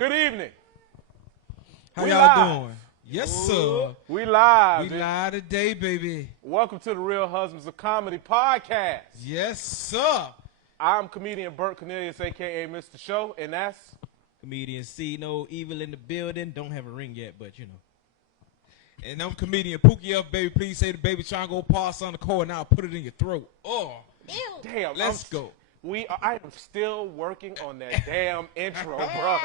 Good evening. How y'all doing? Yes, sir. We live. We live today, baby. Welcome to the Real Husbands of Comedy podcast. Yes, sir. I'm comedian Burt Cornelius, a.k.a. Mr. Show, and that's... Comedian C, no evil in the building. Don't have a ring yet, but you know. And I'm comedian Pookie up, baby. Please say the baby trying to go pass on the core and I'll put it in your throat. Oh, damn. Let's go. I am still working on that damn intro, bro.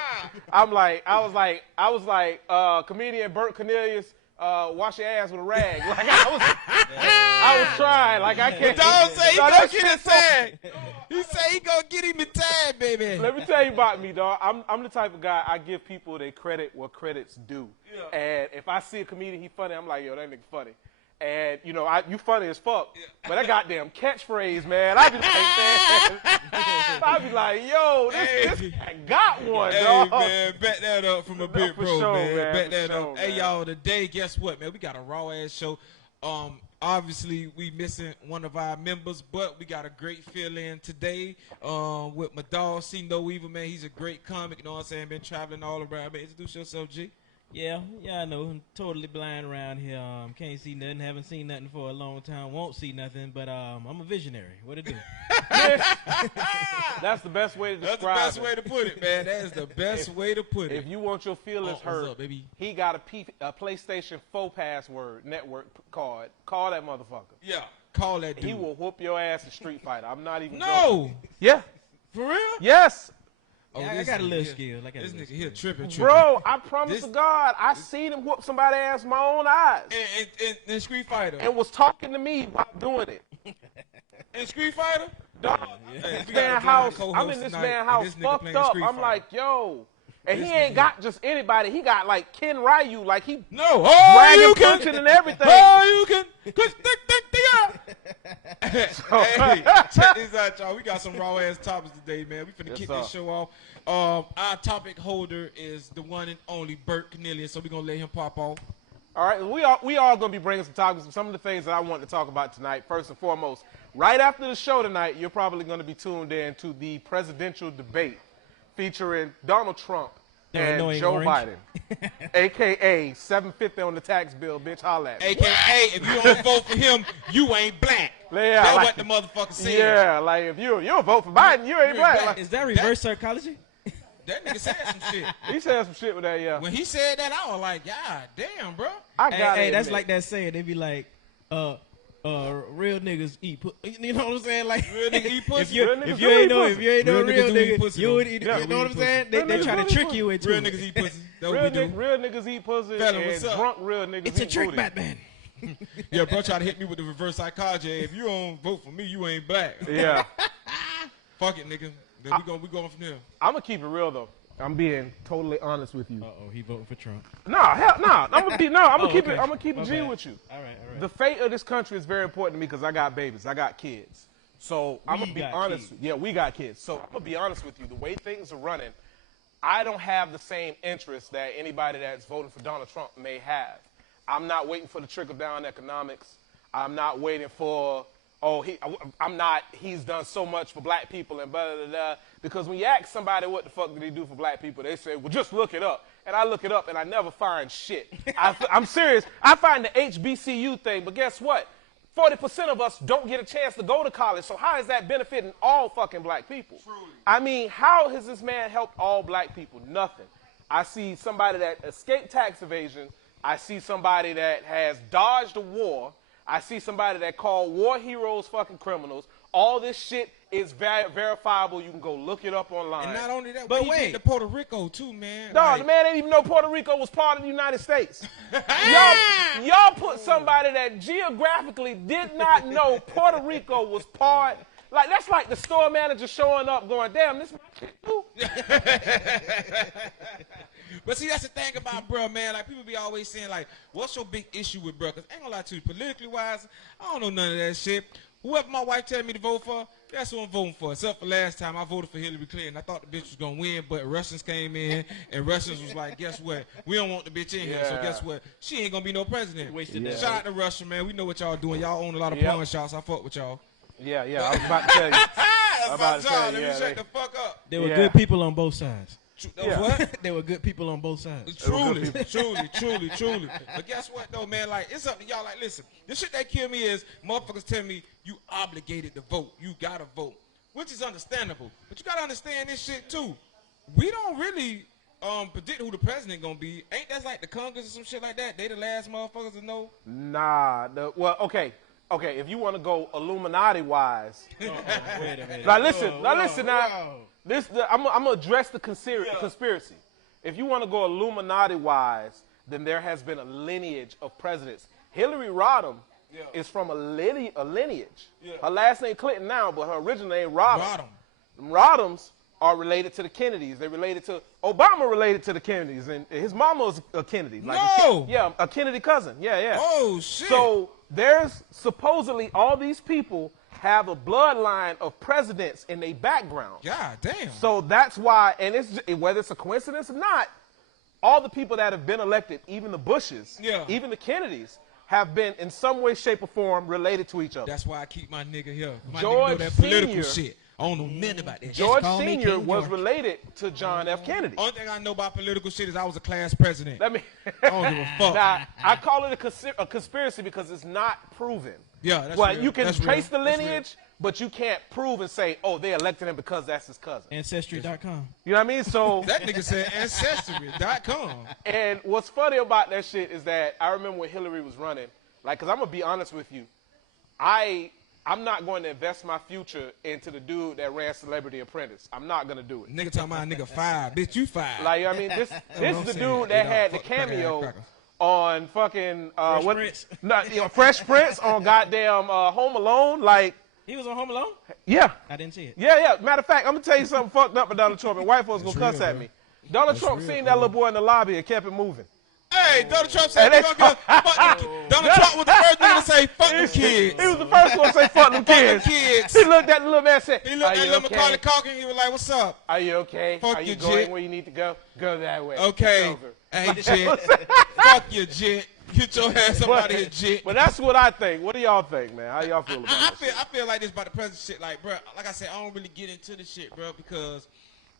I was like, comedian Burt Cornelius, wash your ass with a rag. Like I was trying. Like I can't. Don't say he gonna get his tag. He say he gonna get him a tag, baby. Let me tell you about me, dog. I'm the type of guy, I give people their credit where credit's due. Yeah. And if I see a comedian, he funny, I'm like, yo, that nigga funny. And, you know, you funny as fuck. Yeah. But that goddamn catchphrase, man, I be like, yo, this guy got one, dog. Hey, man, back that up from a big bro, sure, man. Back that sure, up. Man. Hey, y'all, today, guess what, man? We got a raw-ass show. Obviously, we missing one of our members, but we got a great fill-in today with my dog, C No Evil, man. He's a great comic, you know what I'm saying? Been traveling all around. Man, introduce yourself, G. Yeah, I know. I'm totally blind around here. Can't see nothing. Haven't seen nothing for a long time. Won't see nothing. But I'm a visionary. What it do? That's the best way to describe it. That's the best way to put it, man. That is the best way to put it. If you want your feelings hurt, up, baby? He got a PlayStation 4 password network card. Call that motherfucker. Yeah, call that dude. He will whoop your ass in Street Fighter. I'm not even No. joking. Yeah. For real? Yes. Yeah, I got a little skill. This nigga here tripping. Bro, I promise to God, I seen him whoop somebody's ass with my own eyes. In Street Fighter. And was talking to me while doing it. In Street Fighter? Dog, I'm in this man's house fucked up. I'm like, yo. And he ain't got just anybody. He got like Ken Ryu. Like he punching and everything. Oh, you can. Hey, check this out, y'all. We got some raw ass topics today, man. We finna kick this show off. Our topic holder is the one and only Burt Cornelius, so we're gonna let him pop off. All right, we all gonna be bringing some topics, some of the things that I want to talk about tonight. First and foremost, right after the show tonight, you're probably gonna be tuned in to the presidential debate featuring Donald Trump and Joe Biden, a.k.a. 750 on the tax bill, bitch, holla at me. A.k.a. if you don't vote for him, you ain't black. Yeah, that's like, what the motherfucker said. Yeah, like if you don't vote for Biden, you ain't black. Like, is that reverse psychology? That nigga said some shit. He said some shit with that, yeah. When he said that, I was like, God damn, bro. Hey, that's like that saying. They be like, real niggas eat pussy. You know what I'm saying? Like real niggas eat pussy. If you ain't no real nigga, you would eat. You know what I'm saying? They try to trick you into real niggas eat pussy. That's what we do. Real niggas eat pussy. And drunk real niggas eat It's a trick, booty. Batman. Yeah, bro, try to hit me with the reverse psychology. If you don't vote for me, you ain't black. Yeah. Fuck it, nigga. Then we going from here. I'm gonna keep it real though. I'm being totally honest with you. He voting for Trump. Nah, hell, nah. I'm gonna keep it. I'm gonna keep it G with you. All right. The fate of this country is very important to me because I got babies. I got kids. So I'm gonna be honest. Yeah, we got kids. So I'm gonna be honest with you. The way things are running, I don't have the same interest that anybody that's voting for Donald Trump may have. I'm not waiting for the trickle down economics. I'm not waiting for he's done so much for black people and blah, blah, blah. Because when you ask somebody what the fuck did he do for black people, they say, well, just look it up. And I look it up and I never find shit. I'm serious. I find the HBCU thing, but guess what? 40% of us don't get a chance to go to college. So how is that benefiting all fucking black people? Truly. I mean, how has this man helped all black people? Nothing. I see somebody that escaped tax evasion. I see somebody that has dodged a war. I see somebody that called war heroes fucking criminals. All this shit is verifiable. You can go look it up online. And not only that, but he did to Puerto Rico too, man. Dog, the man didn't even know Puerto Rico was part of the United States. y'all put somebody that geographically did not know Puerto Rico was part. Like, that's like the store manager showing up going, damn, this my shit too. But see, that's the thing about bruh, man. Like, people be always saying, like, what's your big issue with bruh? Because I ain't gonna lie to you, politically wise, I don't know none of that shit. Whoever my wife tell me to vote for, that's who I'm voting for. Except for last time, I voted for Hillary Clinton. I thought the bitch was gonna win, but Russians came in, and Russians was like, guess what? We don't want the bitch in here, so guess what? She ain't gonna be no president. Shout out to Russia, man. We know what y'all doing. Y'all own a lot of pawn shops. I fuck with y'all. Yeah, I was about to tell you. Let me shut the fuck up. There were good people on both sides. What? There were good people on both sides. Truly. But guess what, though, man? Like, it's up to y'all. Like, listen, this shit that kill me is motherfuckers tell me you obligated to vote. You gotta vote, which is understandable. But you gotta understand this shit, too. We don't really predict who the president gonna be. Ain't that like the Congress or some shit like that? They the last motherfuckers to know? Nah. Well, okay. Okay, if you want to go Illuminati-wise. Wait a minute. Now, listen. Whoa. I'm going to address the conspiracy. If you want to go Illuminati-wise, then there has been a lineage of presidents. Hillary Rodham is from a lineage. Yeah. Her last name Clinton now, but her original name Rodham. Rodhams are related to the Kennedys. They're related to Obama, related to the Kennedys, and his mama was a Kennedy. Like a Kennedy cousin. Yeah. Oh shit. So there's supposedly all these people have a bloodline of presidents in their background. God damn. So that's why, and whether it's a coincidence or not, all the people that have been elected, even the Bushes, even the Kennedys, have been in some way, shape, or form related to each other. That's why I keep my nigga here. My George nigga know that political Sr. shit. I don't know nothing about that. George Sr. was related to John F. Kennedy. Only thing I know about political shit is I was a class president. I don't give a fuck. Now, I call it a conspiracy because it's not proven. Yeah, that's well, real. You can that's trace real. the lineage, but you can't prove and say, oh, they elected him because that's his cousin. Ancestry.com. You know what I mean? So that nigga said Ancestry.com. And what's funny about that shit is that I remember when Hillary was running, like, because I'm going to be honest with you, I'm not going to invest my future into the dude that ran Celebrity Apprentice. I'm not going to do it. Nigga talking about nigga 5. Bitch, you 5. Like, I mean, this is the dude that had the cameo on fucking Fresh Prince on goddamn Home Alone. Like, he was on Home Alone? Yeah. I didn't see it. Yeah. Matter of fact, I'm going to tell you something fucked up with Donald Trump, and white folks going to cuss at me. Donald Trump seen that little boy in the lobby and kept it moving. Hey, Donald Trump said Donald Trump was the first nigga to say fuck them kids. He was the first one to say fuck them kids. He looked at the little man and said, he looked at little Macaulay Culkin, he was like, what's up? Are you okay? Fuck Are you your going jit. where you need to go? Go that way. Okay. Hey, jit. Fuck your jit. Get your ass up out of here, jit. But that's what I think. What do y'all think, man? How y'all feel about it? I feel like this about the president shit. Like, bro, like I said, I don't really get into the shit, bro, because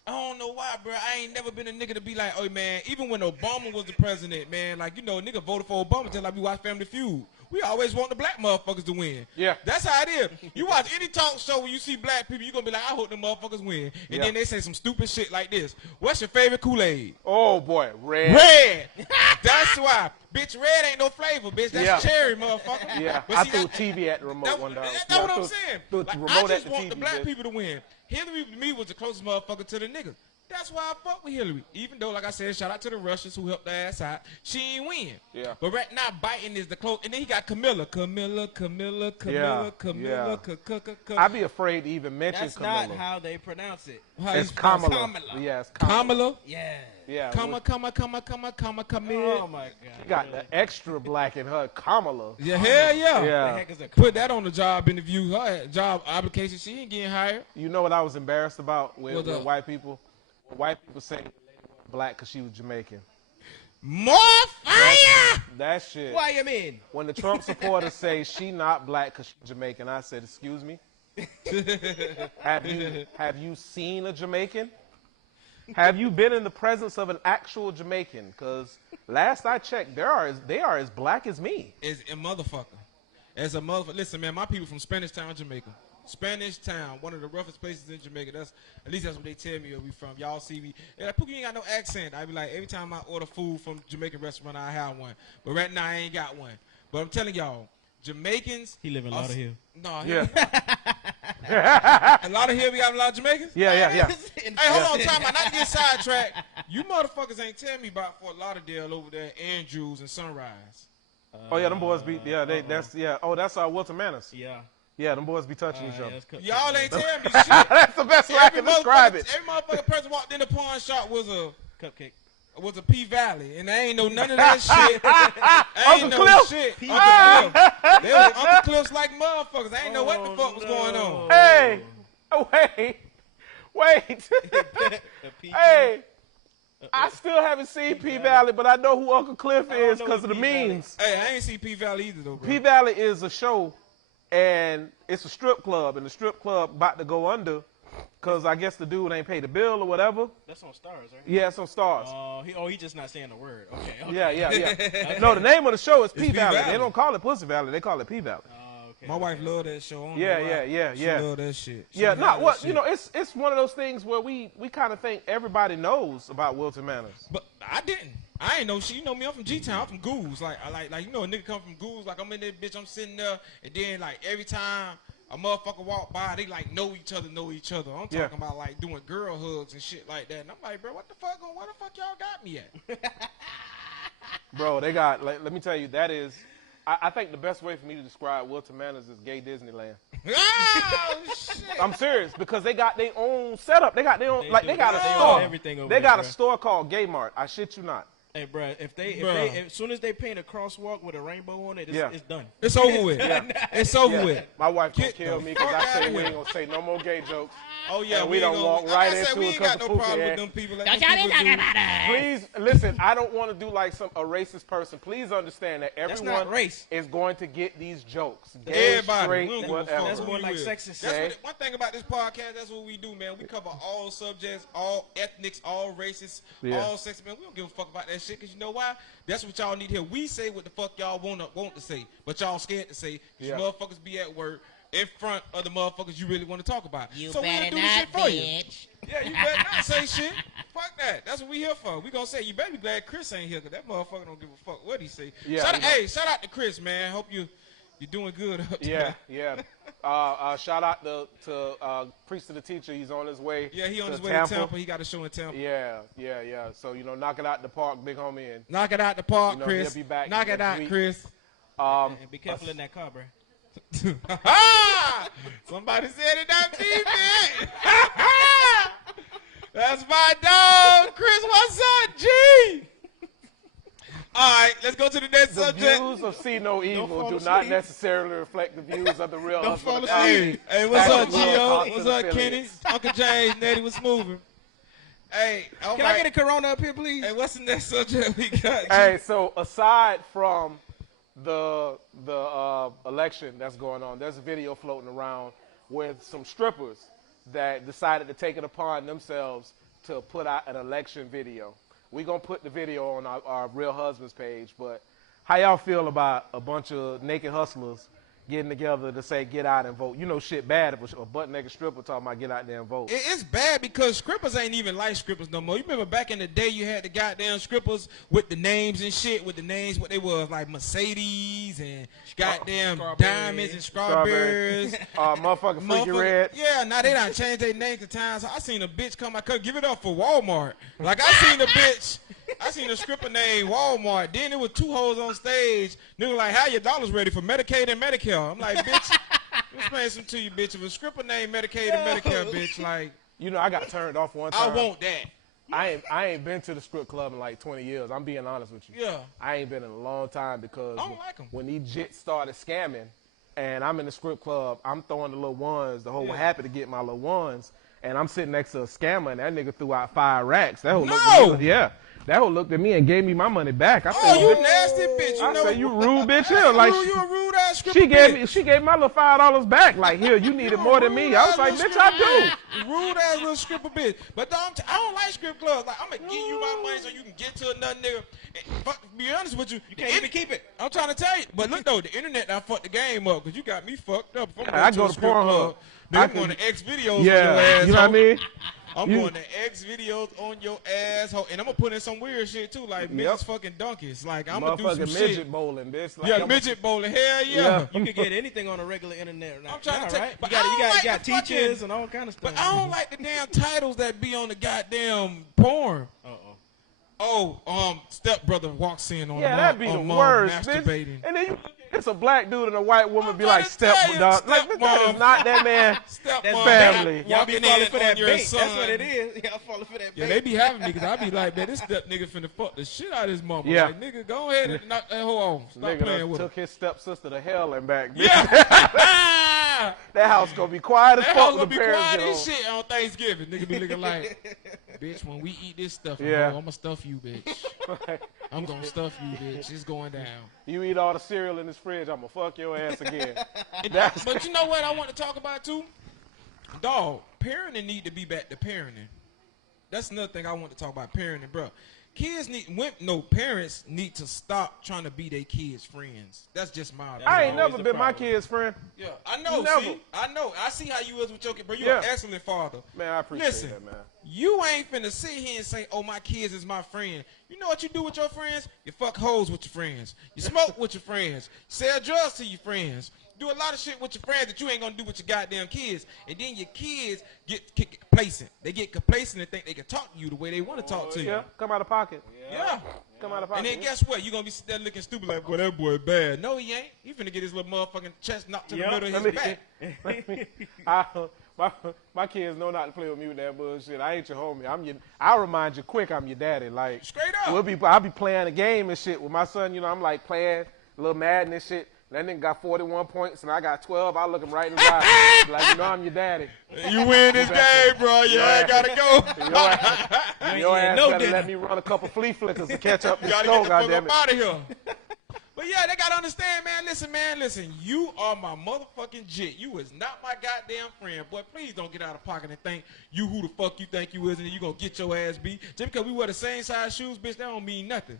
I don't know why, bro. I ain't never been a nigga to be like, oh, man, even when Obama was the president, man, like, you know, nigga voted for Obama just like we watch Family Feud. We always want the black motherfuckers to win. Yeah. That's how it is. You watch any talk show when you see black people, you're going to be like, I hope the motherfuckers win. And then they say some stupid shit like this. What's your favorite Kool-Aid? Oh, boy, red. Red. That's why. Bitch, red ain't no flavor, bitch. That's cherry, motherfucker. Yeah, I threw a TV at the remote one time. That's what I'm saying. Like, I just want the black people to win. Hillary, to me, was the closest motherfucker to the niggas. That's why I fuck with Hillary. Even though, like I said, shout out to the Russians who helped their ass out. She ain't win. Yeah. But right now, Biden is the close. And then he got Camilla. I'd be afraid to even mention Camilla. That's not how they pronounce it. It's Kamala. Yeah, it's Kamala. Yeah. Yeah. Camilla. Oh, my God. She got the extra black in her, Kamala. Yeah, hell yeah. Yeah. The heck is a Put that on the job interview. Her job application, she ain't getting hired. You know what I was embarrassed about with white people? White people saying the lady was black because she was Jamaican. More fire! That shit. Why you mean? When the Trump supporters say she not black because she's Jamaican, I said, excuse me? Have you seen a Jamaican? Have you been in the presence of an actual Jamaican? Because last I checked, they are as black as me. As a motherfucker. As a motherfucker. Listen, man, my people from Spanish Town, Jamaica. Spanish Town, one of the roughest places in Jamaica. At least that's what they tell me where we from. Y'all see me. And like, Pookie ain't got no accent. I be like, every time I order food from Jamaican restaurant, I have one. But right now, I ain't got one. But I'm telling y'all, Jamaicans. He live in Lauderhill. No, yeah. A lot of here we got a lot of Jamaicans? Yeah. Hey, hold on, time out. Not to get sidetracked. You motherfuckers ain't telling me about Fort Lauderdale over there, Andrews and Sunrise. Oh yeah, them boys be that's Wilton Manors. Yeah. Yeah, them boys be touching each other. Y'all ain't telling me shit. That's the best way I can describe it. Every motherfucking person walked in the pawn shop was a cupcake. Was a P-Valley, and I ain't know none of that shit. I ain't Uncle know Cliff. shit. Uncle Cliff. They was Uncle Cliffs like motherfuckers. I ain't know what the fuck was going on. Hey, wait. Hey, I still haven't seen P-Valley, but I know who Uncle Cliff is because of the memes. Hey, I ain't seen P-Valley either, though, bro. P-Valley is a show, and it's a strip club, and the strip club about to go under, Because I guess the dude ain't paid the bill or whatever. That's on Stars, right? Yeah, it's on Stars. He just not saying the word. Okay. Yeah. No, the name of the show is P Valley. Valley. They don't call it Pussy Valley. They call it P Valley. Okay. My wife love that show. Yeah. She love that shit. Yeah, it's one of those things where we kind of think everybody knows about Wilton Manors. But I didn't. I ain't know shit. You know me, I'm from G-Town. I'm from Goose. Like a nigga come from Goose. Like I'm in that bitch, I'm sitting there, and then like every time a motherfucker walk by, they like know each other. I'm talking about like doing girl hugs and shit like that. And I'm like, bro, where the fuck y'all got me at? Bro, they got, let me tell you, that is, I think the best way for me to describe Wilton Manors is gay Disneyland. Oh, shit. I'm serious, because they got their own setup. They got their own, they got a they store. own everything over They there, got a bro. store called Gay Mart. I shit you not. Hey, bro, as soon as they paint a crosswalk with a rainbow on it, it's done. It's over with. It's over with. My wife gonna Get kill the me because fuck I say outta we here. ain't gonna say no more gay jokes. Oh yeah, And we don't walk right into we it ain't got 'cause no of problem Pookie with them people. Like, Please listen. I don't want to do like a racist person. Please understand that That's everyone not race. is going to get these jokes. Gay, Everybody. straight, We don't give a whatever. fuck. That's more like will. sexist. That's Okay. one thing about this podcast. That's what we do, man. We cover all subjects, all ethnics, all races, all sex. Man, we don't give a fuck about that shit. Cause you know why? That's what y'all need here. We say what the fuck y'all want to say, but y'all scared to say. Cause you motherfuckers be at work in front of the motherfuckers you really want to talk about. You so we better gonna do not, shit for you. bitch. Yeah, you better not say shit. Fuck that. That's what we here for. We gonna say you better be glad Chris ain't here, cause that motherfucker don't give a fuck what he say. Yeah, shout out to Chris, man. Hope you're doing good up there. Yeah. Shout out to Priest of the Teacher. He's on his way. Yeah, he on his way Tampa. to Tampa. He got a show in Tampa. Yeah. So knock it out the park, big homie. And Knock it out the park, Chris. he'll be back Knock it next out, week. Chris. And be careful in that car, bro. Somebody said it, not me, man. That's my dog, Chris. What's up, G? All right, let's go to the next The subject. views of See No Evil fall do asleep. not necessarily reflect the views of the real Don't husband. fall asleep. Hey, what's up, That's the Gio? Talks What's and up, Kenny? affiliates. Uncle James, Nettie, what's moving? Hey, all Can right. I get a Corona up here, please? Hey, what's the next subject we got? G? Hey, so aside from the election that's going on, there's a video floating around with some strippers that decided to take it upon themselves to put out an election video. We're going to put the video on our Real Husbands page, but how y'all feel about a bunch of naked hustlers getting together to say get out and vote? You know shit bad if a butt-naked stripper talking about get out there and vote. It's bad because strippers ain't even like strippers no more. You remember back in the day you had the goddamn strippers with the names and shit, with the names, what they was, like Mercedes and goddamn diamonds and strawberries. Motherfucking Freaky Red. Yeah, now they done changed their name to times. I seen a bitch come, I couldn't give it up for Walmart. Like I seen a stripper named Walmart. Then there was two hoes on stage. Nigga like, how your dollars ready for Medicaid and Medicare? I'm like, bitch, let me explain something to you, bitch. If a stripper named Medicaid and Medicare, bitch, like, I got turned off one I time. want that. I ain't been to the strip club in like 20 years. I'm being honest with you. Yeah. I ain't been in a long time because I don't like 'em. when these jits started scamming and I'm in the strip club, I'm throwing the little ones. The whole happy to get my little ones. And I'm sitting next to a scammer and that nigga threw out 5 racks. That whole looked at me, that whole looked at me and gave me my money back. I said, You nasty bitch. You I know said, you rude bitch. Here, like, you a rude ass stripper she gave my little $5 back. Like, here, you needed more than me. I was like, bitch, I do. Rude ass little stripper bitch. But I don't like strip clubs. Like, I'm gonna give you my money so you can get to another nigga. And be honest with you, You can't even keep it. I'm trying to tell you. But look though, the internet done fucked the game up because you got me fucked up. If I'm I going go a to strip club, Pornhub. Nigga, I'm going to X videos on your Yeah, ass. you know what I mean? I'm going to X videos on your asshole, and I'm gonna put in some weird shit too, like midgets fucking donkeys. Like I'm gonna do some Motherfucking midget shit. bowling, bitch. Like, Yeah, midget bowling. Hell yeah. You can get anything on the regular internet now. I'm trying to now, tell right? but You I don't like got the teachers fucking- and all kind of stuff. But I don't like the damn titles that be on the goddamn porn. Stepbrother walks in on Yeah, mom, that'd be the on mom worst, bitch. masturbating. And then it's a black dude and a white woman I'm be like, trying to tell you, step, like, bitch, that stepmom. is not that man. Stepmom family. Y'all be walking falling in for on that your bait. son. That's what it is. Y'all falling for that Yeah, bait. they be having me because I be like, man, this step nigga finna fuck the shit out of his mama. Yeah. Like, nigga, go ahead and knock that hoe off. Stop Nigga playing done with her. took his stepsister to hell and back. Bitch. Yeah. That house gonna be quiet as That fuck house when gonna the be parents quiet get as home. shit on Thanksgiving. Nigga be looking like, bitch, when we eat this stuff, Yeah. I'm gonna stuff you, bitch. I'm gonna stuff you, bitch. It's going down. You eat all the cereal in this fridge, I'm gonna fuck your ass again. But you know what I want to talk about too? Dog, parenting need to be back to parenting. That's another thing I want to talk about, parenting, bro. Parents need to stop trying to be their kids' friends. That's just my opinion. I ain't never been my kid's friend. Yeah, I know. Never. See, I know. I see how you was with your kid, bro. You're an excellent father. Man, I appreciate that, man. You ain't finna sit here and say, "Oh, my kids is my friend." You know what you do with your friends? You fuck hoes with your friends. You smoke with your friends. Sell drugs to your friends. Do a lot of shit with your friends that you ain't gonna do with your goddamn kids. And then your kids get complacent. They get complacent and think they can talk to you the way they want to talk to you. Yeah, come out of pocket. Yeah. Come out of pocket. And then guess what? You gonna be sitting there looking stupid like, boy, that boy bad. No, he ain't. He finna get his little motherfucking chest knocked to the middle of his back. My kids know not to play with me with that bullshit. I ain't your homie. I'll remind you quick I'm your daddy. Like, straight up. I'll be playing a game and shit with my son. You know, I'm like playing a little Madden and shit. That nigga got 41 points and I got 12. I look him right in the eye. Like, you know I'm your daddy. You win this game, bro. You ain't gotta go. Your ass better let me run a couple flea flickers to catch up. You gotta get the fuck up out of here. But yeah, they gotta understand, man. Listen. You are my motherfucking jit. You is not my goddamn friend, boy. Please don't get out of pocket and think you who the fuck you think you is, and you gonna get your ass beat just because we wear the same size shoes, bitch. That don't mean nothing.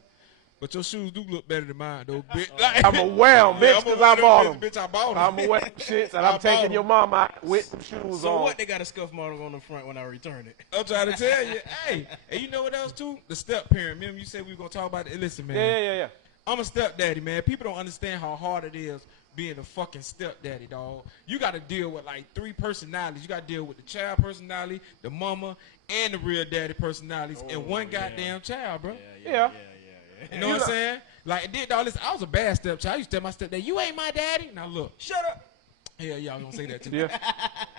But your shoes do look better than mine, though, bitch. Like, I'm aware, bitch, because I bought them. Bitch, I bought them. I'm aware of shits, and I'm taking your mama out with some shoes on. So what? They got a scuff mark on the front when I return it. I'm trying to tell you. Hey, and you know what else, too? The step parent. Remember you said we were going to talk about it? Listen, man. Yeah. I'm a stepdaddy, man. People don't understand how hard it is being a fucking stepdaddy, dog. You got to deal with, like, 3 personalities. You got to deal with the child personality, the mama, and the real daddy personalities in one goddamn child, bro. Yeah. You know what I'm saying? Like, did all this. I was a bad stepchild. I used to tell my stepdad, "You ain't my daddy." Now look, shut up. Hell yeah, I'm gonna say that too. Yeah.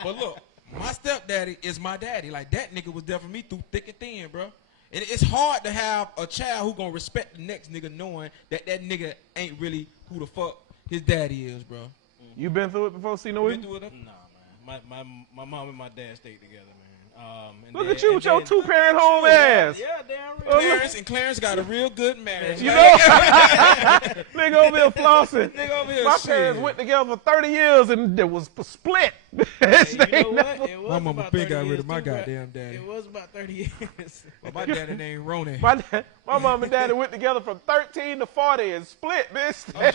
But look, my stepdaddy is my daddy. Like, that nigga was there for me through thick and thin, bro. And it's hard to have a child who gonna respect the next nigga knowing that nigga ain't really who the fuck his daddy is, bro. You been through it before, see no? Been through it? Nah, man. My mom and my dad stayed together, man. Look at you with your 2-parent home ass. Yeah, damn real. Clarence got a real good marriage. You know? Nigga over here flossing. Nigga over here My parents went together for 30 years and it was split. Hey, you know what? It was my mama been got rid of my too, goddamn daddy. It was about 30 years. Well, my daddy named Ronnie. My mom and daddy went together from 13 to 40 and split, bitch. Hey,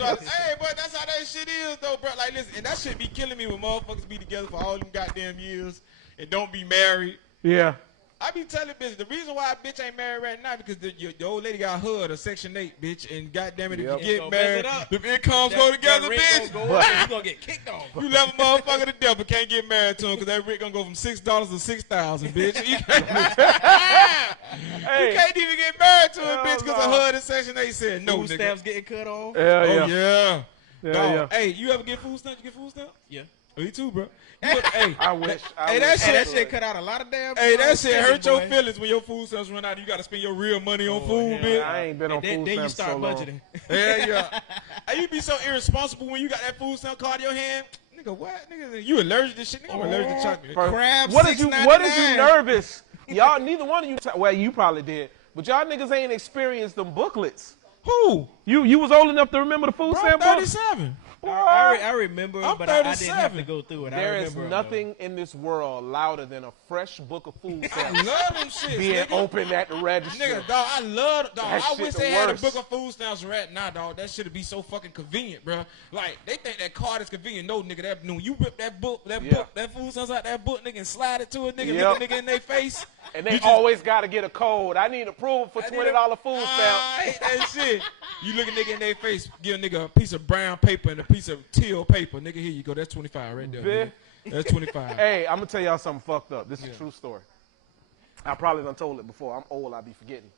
but that's how that shit is, though, bro. Like, listen, and that shit be killing me when motherfuckers be together for all them goddamn years and don't be married. Yeah. I be telling bitches, the reason why a bitch ain't married right now because the old lady got HUD or Section 8, bitch, and goddamn it, if you get married, the incomes go together, bitch. You gonna get kicked off. You love a motherfucker to death but can't get married to him because that rent gonna go from $6 to $6,000, bitch. You can't even get married to him, bitch, because the HUD and Section 8 said no, Food nigga. stamps getting cut off. Yeah. Yeah. Hey, you ever get food stamps? You get food stamps? Yeah. Me too, bro. Hey, I wish. That shit cut out a lot of damn. Hey, that shit hurt your feelings when your food stamps run out. You got to spend your real money on food, bitch. I ain't been on food Then you stamps start so long. budgeting. Yeah. Hey, you be so irresponsible when you got that food stamp card in your hand. Nigga, what? Nigga, you allergic to shit? Nigga, I'm allergic to chocolate. Crab What is you nervous? Y'all, neither one of you, well, you probably did, but y'all niggas ain't experienced them booklets. Who? You was old enough to remember the food stamp book? 37. I remember, but I didn't have to 37. go through it. There is nothing in this world louder than a fresh book of food stamps I love them shit, being nigga. opened at the register. Nigga, dog, I love, dog. That I shit wish the they had a worst. book of food stamps right now, dog. That shit'd be so fucking convenient, bro. Like, they think that card is convenient. No, nigga, that when you rip that book, that food stamps out that book, nigga, and slide it to a nigga, look a nigga in their face. And they always got to get a code. I need approval for $20 food stamp. I hate that shit. You look a nigga in their face, give a nigga a piece of brown paper and a piece of teal paper. Nigga, here you go. That's 25 right there. Nigga. That's 25. Hey, I'm going to tell y'all something fucked up. This is a true story. I probably done told it before. I'm old. I be forgetting.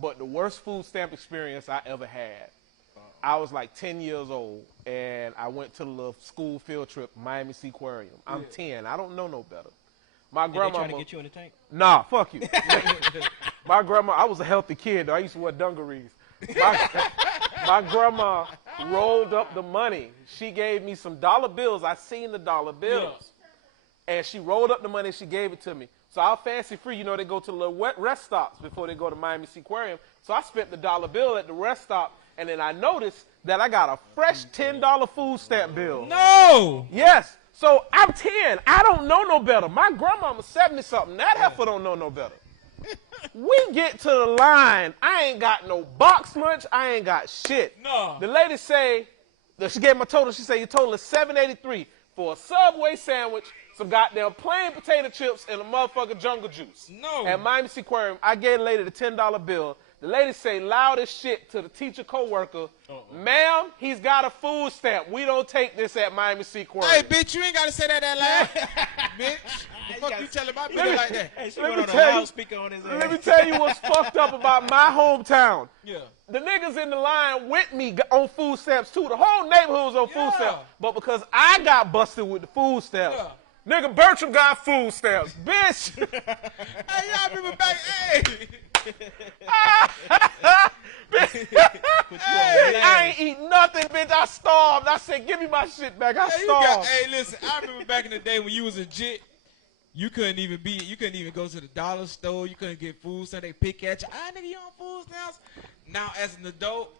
But the worst food stamp experience I ever had, I was like 10 years old, and I went to the little school field trip, Miami Seaquarium. I'm 10. I don't know no better. My grandma trying to get you in the tank? Nah, fuck you. My grandma, I was a healthy kid, though. I used to wear dungarees. My grandma rolled up the money. She gave me some dollar bills. I seen the dollar bills. And she rolled up the money and she gave it to me. So I was fancy free. You know, they go to the little rest stops before they go to Miami Seaquarium. So I spent the dollar bill at the rest stop. And then I noticed that I got a fresh $10 food stamp bill. No! Yes. So I'm 10. I don't know no better. My grandmama's 70-something. That heifer don't know no better. We get to the line. I ain't got no box lunch. I ain't got shit. No. The lady say, she gave my total. She said, your total is $7.83 for a Subway sandwich, some goddamn plain potato chips, and a motherfucking jungle juice. No. At Miami Seaquarium, I gave the lady the $10 bill. The lady say loud as shit to the teacher co-worker, ma'am, he's got a food stamp. We don't take this at Miami Seaquarium. Hey, bitch, you ain't got to say that loud. Bitch. The fuck you telling my bitch like that? Hey, she Let went me on a tell you- loudspeaker on his ass. Let me tell you what's fucked up about my hometown. Yeah. The niggas in the line with me on food stamps too. The whole neighborhood was on food stamps. But because I got busted with the food stamps, nigga Bertram got food stamps. Bitch. Hey, y'all remember back, hey. I ain't eat nothing, bitch. I starved. I said, give me my shit back. I starved. Hey, listen, I remember back in the day when you was a jit, you couldn't even go to the dollar store. You couldn't get food, so they pick at you. Nigga, you on food stamps? Now, as an adult,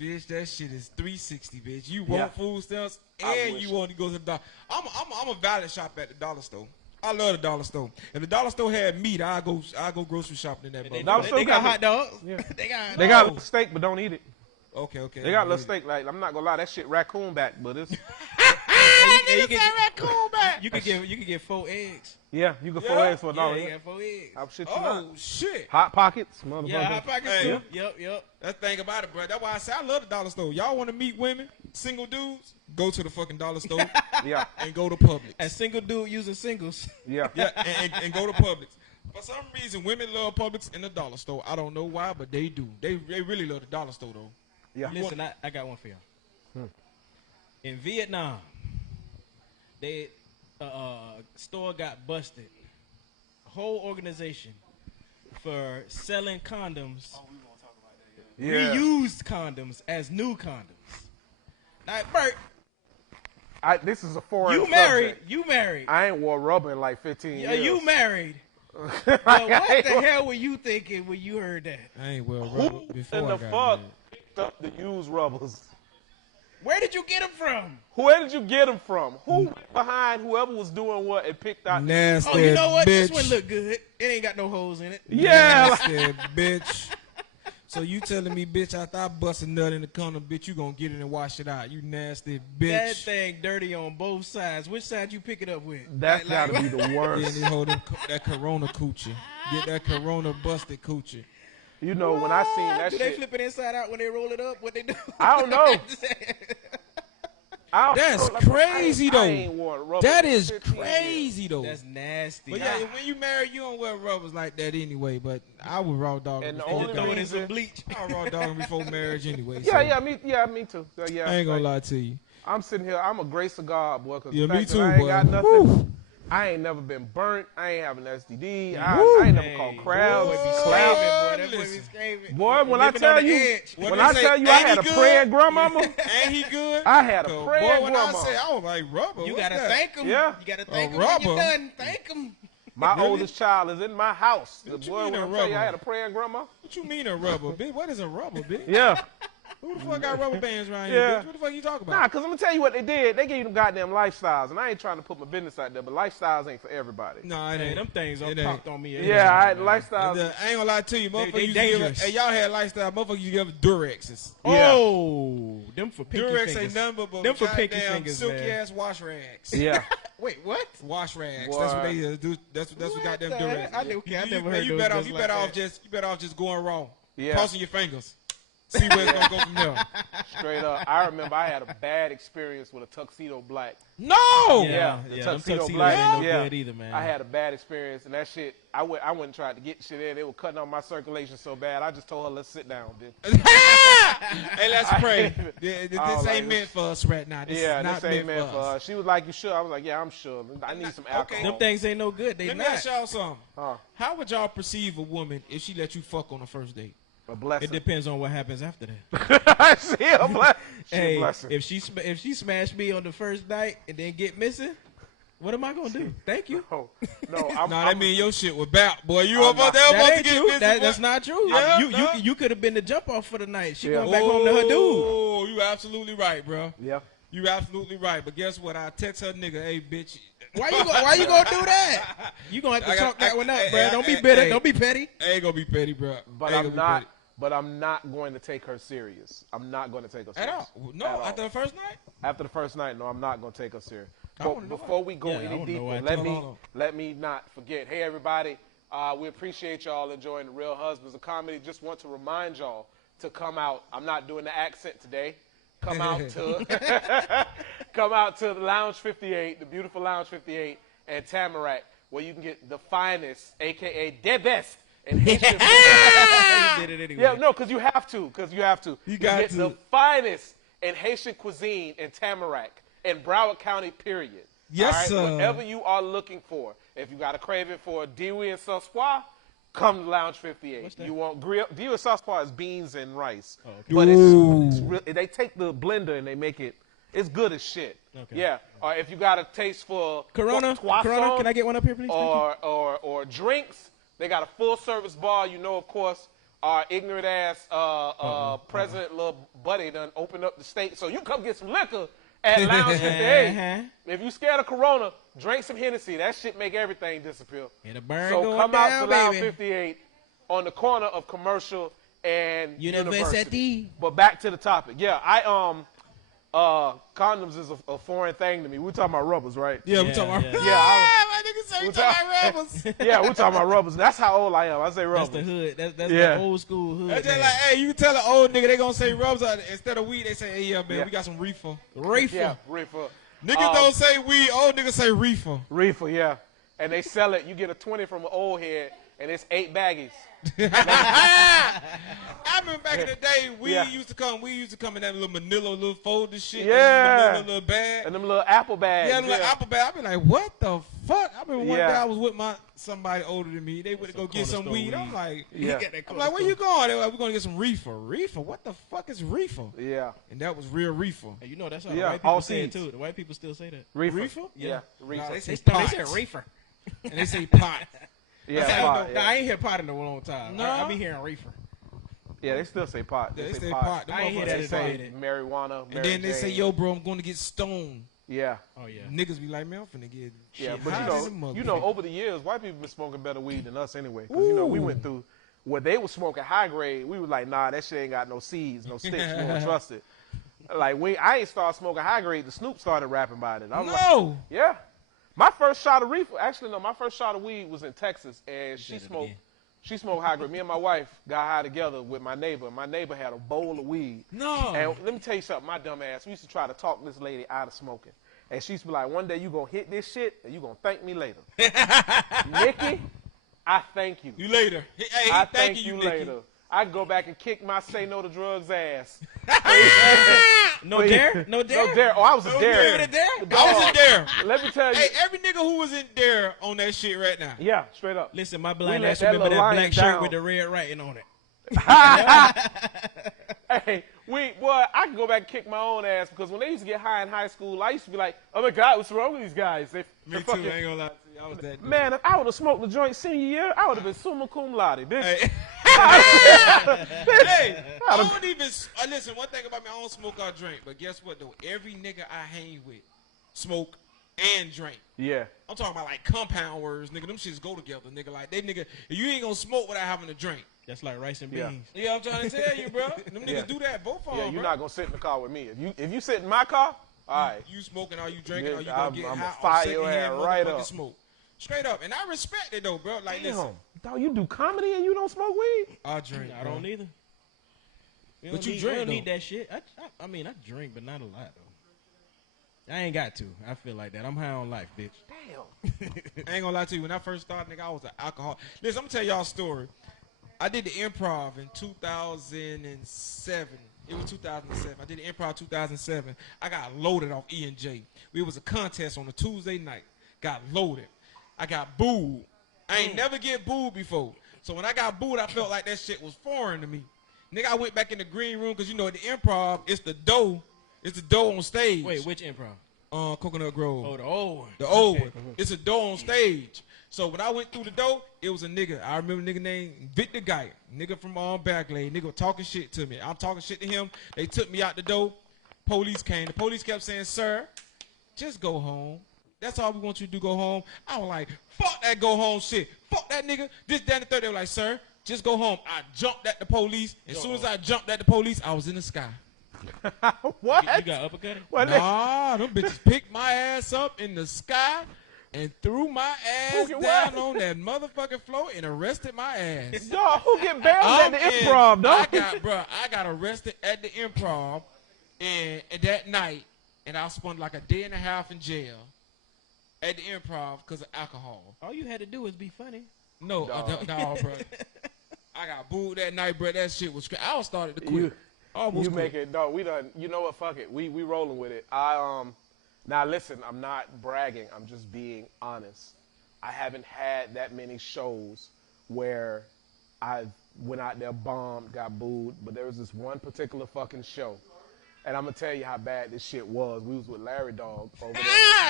bitch, that shit is 360, bitch. You want food stamps and you want to go to the dollar. I'm a valid shop at the dollar store. I love the dollar store. If the dollar store had meat, I go grocery shopping in that. They motherfucker. got hot dogs. Yeah. They got little steak, but don't eat it. Okay. They got little steak. Like, I'm not gonna lie, that shit raccoon back, but it's You could get 4 eggs. yeah. You can 4 eggs for $1. Yeah, you got 4 eggs. I'm shit you not. Oh shit. Hot Pockets, motherfucker. Yeah, hot pockets Hey. too. Yep. That's the thing about it, bro. That's why I say I love the dollar store. Y'all want to meet women, single dudes? Go to the fucking dollar store Yeah, and go to Publix. And single dude using singles. yeah. Yeah, and go to Publix. For some reason, women love Publix and the dollar store. I don't know why, but they do. They really love the dollar store, though. Yeah. Listen, I got one for y'all. In Vietnam, they store got busted. A whole organization for selling condoms. Yeah. Reused condoms as new condoms. Now, Bert, This is a foreign you married. subject. You married. I ain't wore rubber in like 15 Yeah, years. you married. But what the hell were you thinking when you heard that? I ain't well Who before in I the got fuck married. picked up the used rubbers? Where did you get them from? Where did you get them from? Who went behind whoever was doing what and picked out? Nasty Oh, you know what? bitch. This one look good. It ain't got no holes in it. Yeah. Nasty bitch. So you telling me, bitch, after I bust a nut in the condom, bitch, you gonna get it and wash it out. You nasty bitch. That thing dirty on both sides. Which side you pick it up with? That's gotta be the Yeah, worst. they hold that Corona coochie. Get that Corona busted coochie. You know, when I seen that do shit, they flip it inside out when they roll it up? What they do? I don't know. That's crazy, though. I ain't worn rubber That in is 15 years. crazy, though. That's nasty. But yeah, when you married, you don't wear rubbers like that anyway. But I would raw dog. And the before only throw it in reason- some bleach. I raw dog before marriage anyway. Yeah, so me too. So, yeah, I ain't gonna like, lie to you. I'm sitting here. I'm a grace of God, boy. Cause Yeah, the me fact too, that I ain't boy. got nothing. Woo. I ain't never been burnt. I ain't have an STD. Woo. I ain't never Hey, caught crabs. boy, be Cloud. screaming, boy. That boy be Listen. screaming. Boy, when I Living tell on the you, edge. What when they I say, tell you, I ain't had he a good? praying grandmama. Ain't he good? I had a So, praying boy, when I grandma. say, I was like, rubber. You what's gotta that? thank him. Yeah. You gotta thank him A when you rubber? done. Thank him. My Really? oldest child is in my house. The What you boy, mean when a I tell you, I rubber? had a praying grandma. What you mean a rubber, bitch? What is a rubber, bitch? Yeah. Who the fuck got rubber bands around Yeah. here, bitch? What the fuck you talking Nah, about? because I'm going to tell you what they did. They gave you them goddamn lifestyles. And I ain't trying to put my business out there, but lifestyles ain't for everybody. No, it Hey, ain't. them things It are ain't. popped on me. Yeah, I had And, lifestyles. I ain't gonna lie to you, motherfuckers. they used to give dangerous. hey, y'all had lifestyle, motherfuckers. You give Durexes. Yeah. Oh, them for pinky Durex fingers. ain't nothing but Them for pinky goddamn fingers, silky man. ass wash rags. Yeah. Wait, what? Wash rags. Boy. That's what they do. That's what goddamn the Durex. heck? I never man, heard you those better off. just You like better off that. just. You better off just going wrong. Yeah. Crossing your fingers. See where it's gonna go from there. Straight up. I remember I had a bad experience with a tuxedo black. No. Yeah, the them tuxedo tuxedos black. ain't no Yeah. good either, man. I had a bad experience, and that shit, I went and tried to get shit in. They were cutting on my circulation so bad, I just told her, let's sit down, bitch. Hey, let's pray. I This was like, ain't meant for us right now. This Yeah, is not this ain't meant meant for us. She was like, you sure? I was like, yeah, I'm sure. I need some alcohol. Them things ain't no good. They Let me not. ask y'all something. Huh. How would y'all perceive a woman if she let you fuck on the first date? A It blessing. depends on what happens after that. She a blessing. She a Hey, blessing. if she smashed me on the first night and then get missing, what am I gonna do? Thank you. Oh, no, I'm, Nah, that mean your shit was back, boy. You I'm up not- out there That about to ain't get true. busy, That's boy? not true. Yeah, You could have been the jump off for the night. She Yeah. going back home to her dude. Oh, you absolutely right, bro. Yeah. You absolutely right. But guess what? I text her nigga, hey, bitch. Why you gonna do that? You gonna have to talk that one up, bro. Don't be bitter. Don't be petty. I ain't gonna be petty, bro. But I'm not. But I'm not going to take her serious. I'm not going to take her serious. At all? No, after the first night? After the first night, no, I'm not going to take her serious. But before we go any deeper, let me not forget. Hey, everybody, we appreciate y'all enjoying The Real Husbands of Comedy. Just want to remind y'all to come out. I'm not doing the accent today. Come out to come out to the Lounge 58, the beautiful Lounge 58, and Tamarack, where you can get the finest, a.k.a. the best, and Haitian You did it anyway. Yeah, no, because you have to. You got to. The finest in Haitian cuisine in Tamarack, in Broward County, period. Yes, all right? sir. Whatever you are looking for. If you got a craving for Dewey and Susquois, come to Lounge 58. You want grill? Dewey and Susquois is beans and rice. Oh, okay. But it's really, they take the blender and they make it. It's good as shit. Okay. Yeah. Or if you got a taste for Corona, can I get one up here, please? Or drinks. They got a full-service bar. You know, of course, our ignorant-ass President Lil Buddy done opened up the state. So you come get some liquor at Lounge 58. If you scared of Corona, drink some Hennessy. That shit make everything disappear. So come out to Lounge 58 on the corner of Commercial and University. But back to the topic. Yeah, condoms is a foreign thing to me. We're talking about rubbers, right? Yeah, we're talking about rubbers. My nigga say talking about rubbers. Yeah, we're talking about rubbers. That's how old I am. I say rubbers. That's the hood. That's the old school hood. That's just like, hey, you tell an old nigga they gonna say rubbers instead of weed. They say, hey, yeah, man, we got some reefer. Yeah, reefer. Niggas don't say weed. Old niggas say reefer. Reefer, yeah. And they sell it. You get a 20 from an old head, and it's 8 baggies. I remember back in the day, we used to come in that little manila, little folded shit. Yeah. Little bag. And them little apple bags. Yeah, little apple bag. I be like, what the fuck? I remember one day I was with somebody older than me. They went to go get some weed. I'm like, where you going? They were like, we're going to get some reefer. Reefer? What the fuck is reefer? Yeah. And that was real reefer. Hey, you know, that's how the white people say it, too. The white people still say that. Reefer? Yeah. Reefer. Nah, they say reefer. And they say pot. Yeah, I ain't hear pot in a long time. No. I be hearing reefer. Yeah, they still say pot. They say pot. I ain't hear that. They say marijuana. And then they say, yo, bro, I'm going to get stoned. Yeah. Oh, yeah. Niggas be like, man, I'm finna get shit. Yeah, but you know, over the years, white people been smoking better weed than us anyway. Because, you know, we went through where they was smoking high grade. We was like, nah, that shit ain't got no seeds, no sticks. We don't trust it. Like, I ain't started smoking high grade. The Snoop started rapping about it. No. Yeah. My first shot of reefer, actually, no, my first shot of weed was in Texas, and she smoked high grade. Me and my wife got high together with my neighbor. My neighbor had a bowl of weed. No. And let me tell you something, my dumb ass, we used to try to talk this lady out of smoking. And she used to be like, one day you going to hit this shit, and you going to thank me later. Nikki, I thank you. You later. Hey, I thank you later. I go back and kick my say no to drugs ass. No dare? No dare? No dare. Oh, I was a dare. I was in there. Let me tell you. Hey, every nigga who was in there on that shit right now. Yeah, straight up. Listen, my blind ass remember that black shirt with the red writing on it. Hey, I can go back and kick my own ass because when they used to get high in high school, I used to be like, oh my God, what's wrong with these guys? Me too, I ain't gonna lie to you. I was that dude. Man, if I would have smoked the joint senior year, I would have been summa cum laude, bitch. Hey. Hey, I don't even, listen, one thing about me, I don't smoke or drink, but guess what though? Every nigga I hang with smoke and drink. Yeah. I'm talking about like compound words, nigga. Them shits go together, nigga. Like, they nigga, you ain't gonna smoke without having a drink. That's like rice and beans. Yeah, I'm trying to tell you, bro. Them niggas do that, both of them, you're not gonna sit in the car with me. If you sit in my car, all right. You smoking or you drinking or you gonna get high fire your ass right up. Smoke. Straight up. And I respect it though, bro. Like, damn. listen. Dog, you do comedy and you don't smoke weed? I drink. I don't either. But you drink, I don't need that shit. I mean, I drink, but not a lot, though. I ain't got to. I feel like that. I'm high on life, bitch. Damn. I ain't gonna lie to you. When I first started, nigga, I was an alcoholic. Listen, I'm gonna tell y'all a story. I did the improv in 2007. It was 2007. I did the improv 2007. I got loaded off E&J. It was a contest on a Tuesday night. Got loaded. I got booed. I ain't never get booed before. So when I got booed, I felt like that shit was foreign to me. Nigga, I went back in the green room because, you know, at the improv, it's the dough. It's the dough on stage. Wait, which improv? Coconut Grove. Oh, the old one. The old one. It's a dough on stage. So when I went through the door, it was a nigga. I remember a nigga named Victor Guy. Nigga from Barclay. Nigga talking shit to me. I'm talking shit to him. They took me out the door. Police came. The police kept saying, "Sir, just go home. That's all we want you to do, go home." I was like, fuck that go home shit. Fuck that nigga. This, that, and the third. They were like, "Sir, just go home." I jumped at the police. As soon as I jumped at the police, I was in the sky. What? You got uppercutted? What? Nah, them bitches picked my ass up in the sky and threw my ass down on that motherfucking floor and arrested my ass. Dog, who get bailed at the Improv, dog? I got arrested at the Improv and that night, and I spent like a day and a half in jail at the Improv because of alcohol. All you had to do was be funny. No, no, bro. I got booed that night, bro. That shit was crazy. I was started to quit. You make it, dog. We done. You know what? Fuck it. We rolling with it. Now listen. I'm not bragging. I'm just being honest. I haven't had that many shows where I went out there, bombed, got booed. But there was this one particular fucking show, and I'm gonna tell you how bad this shit was. We was with Larry Dog over there.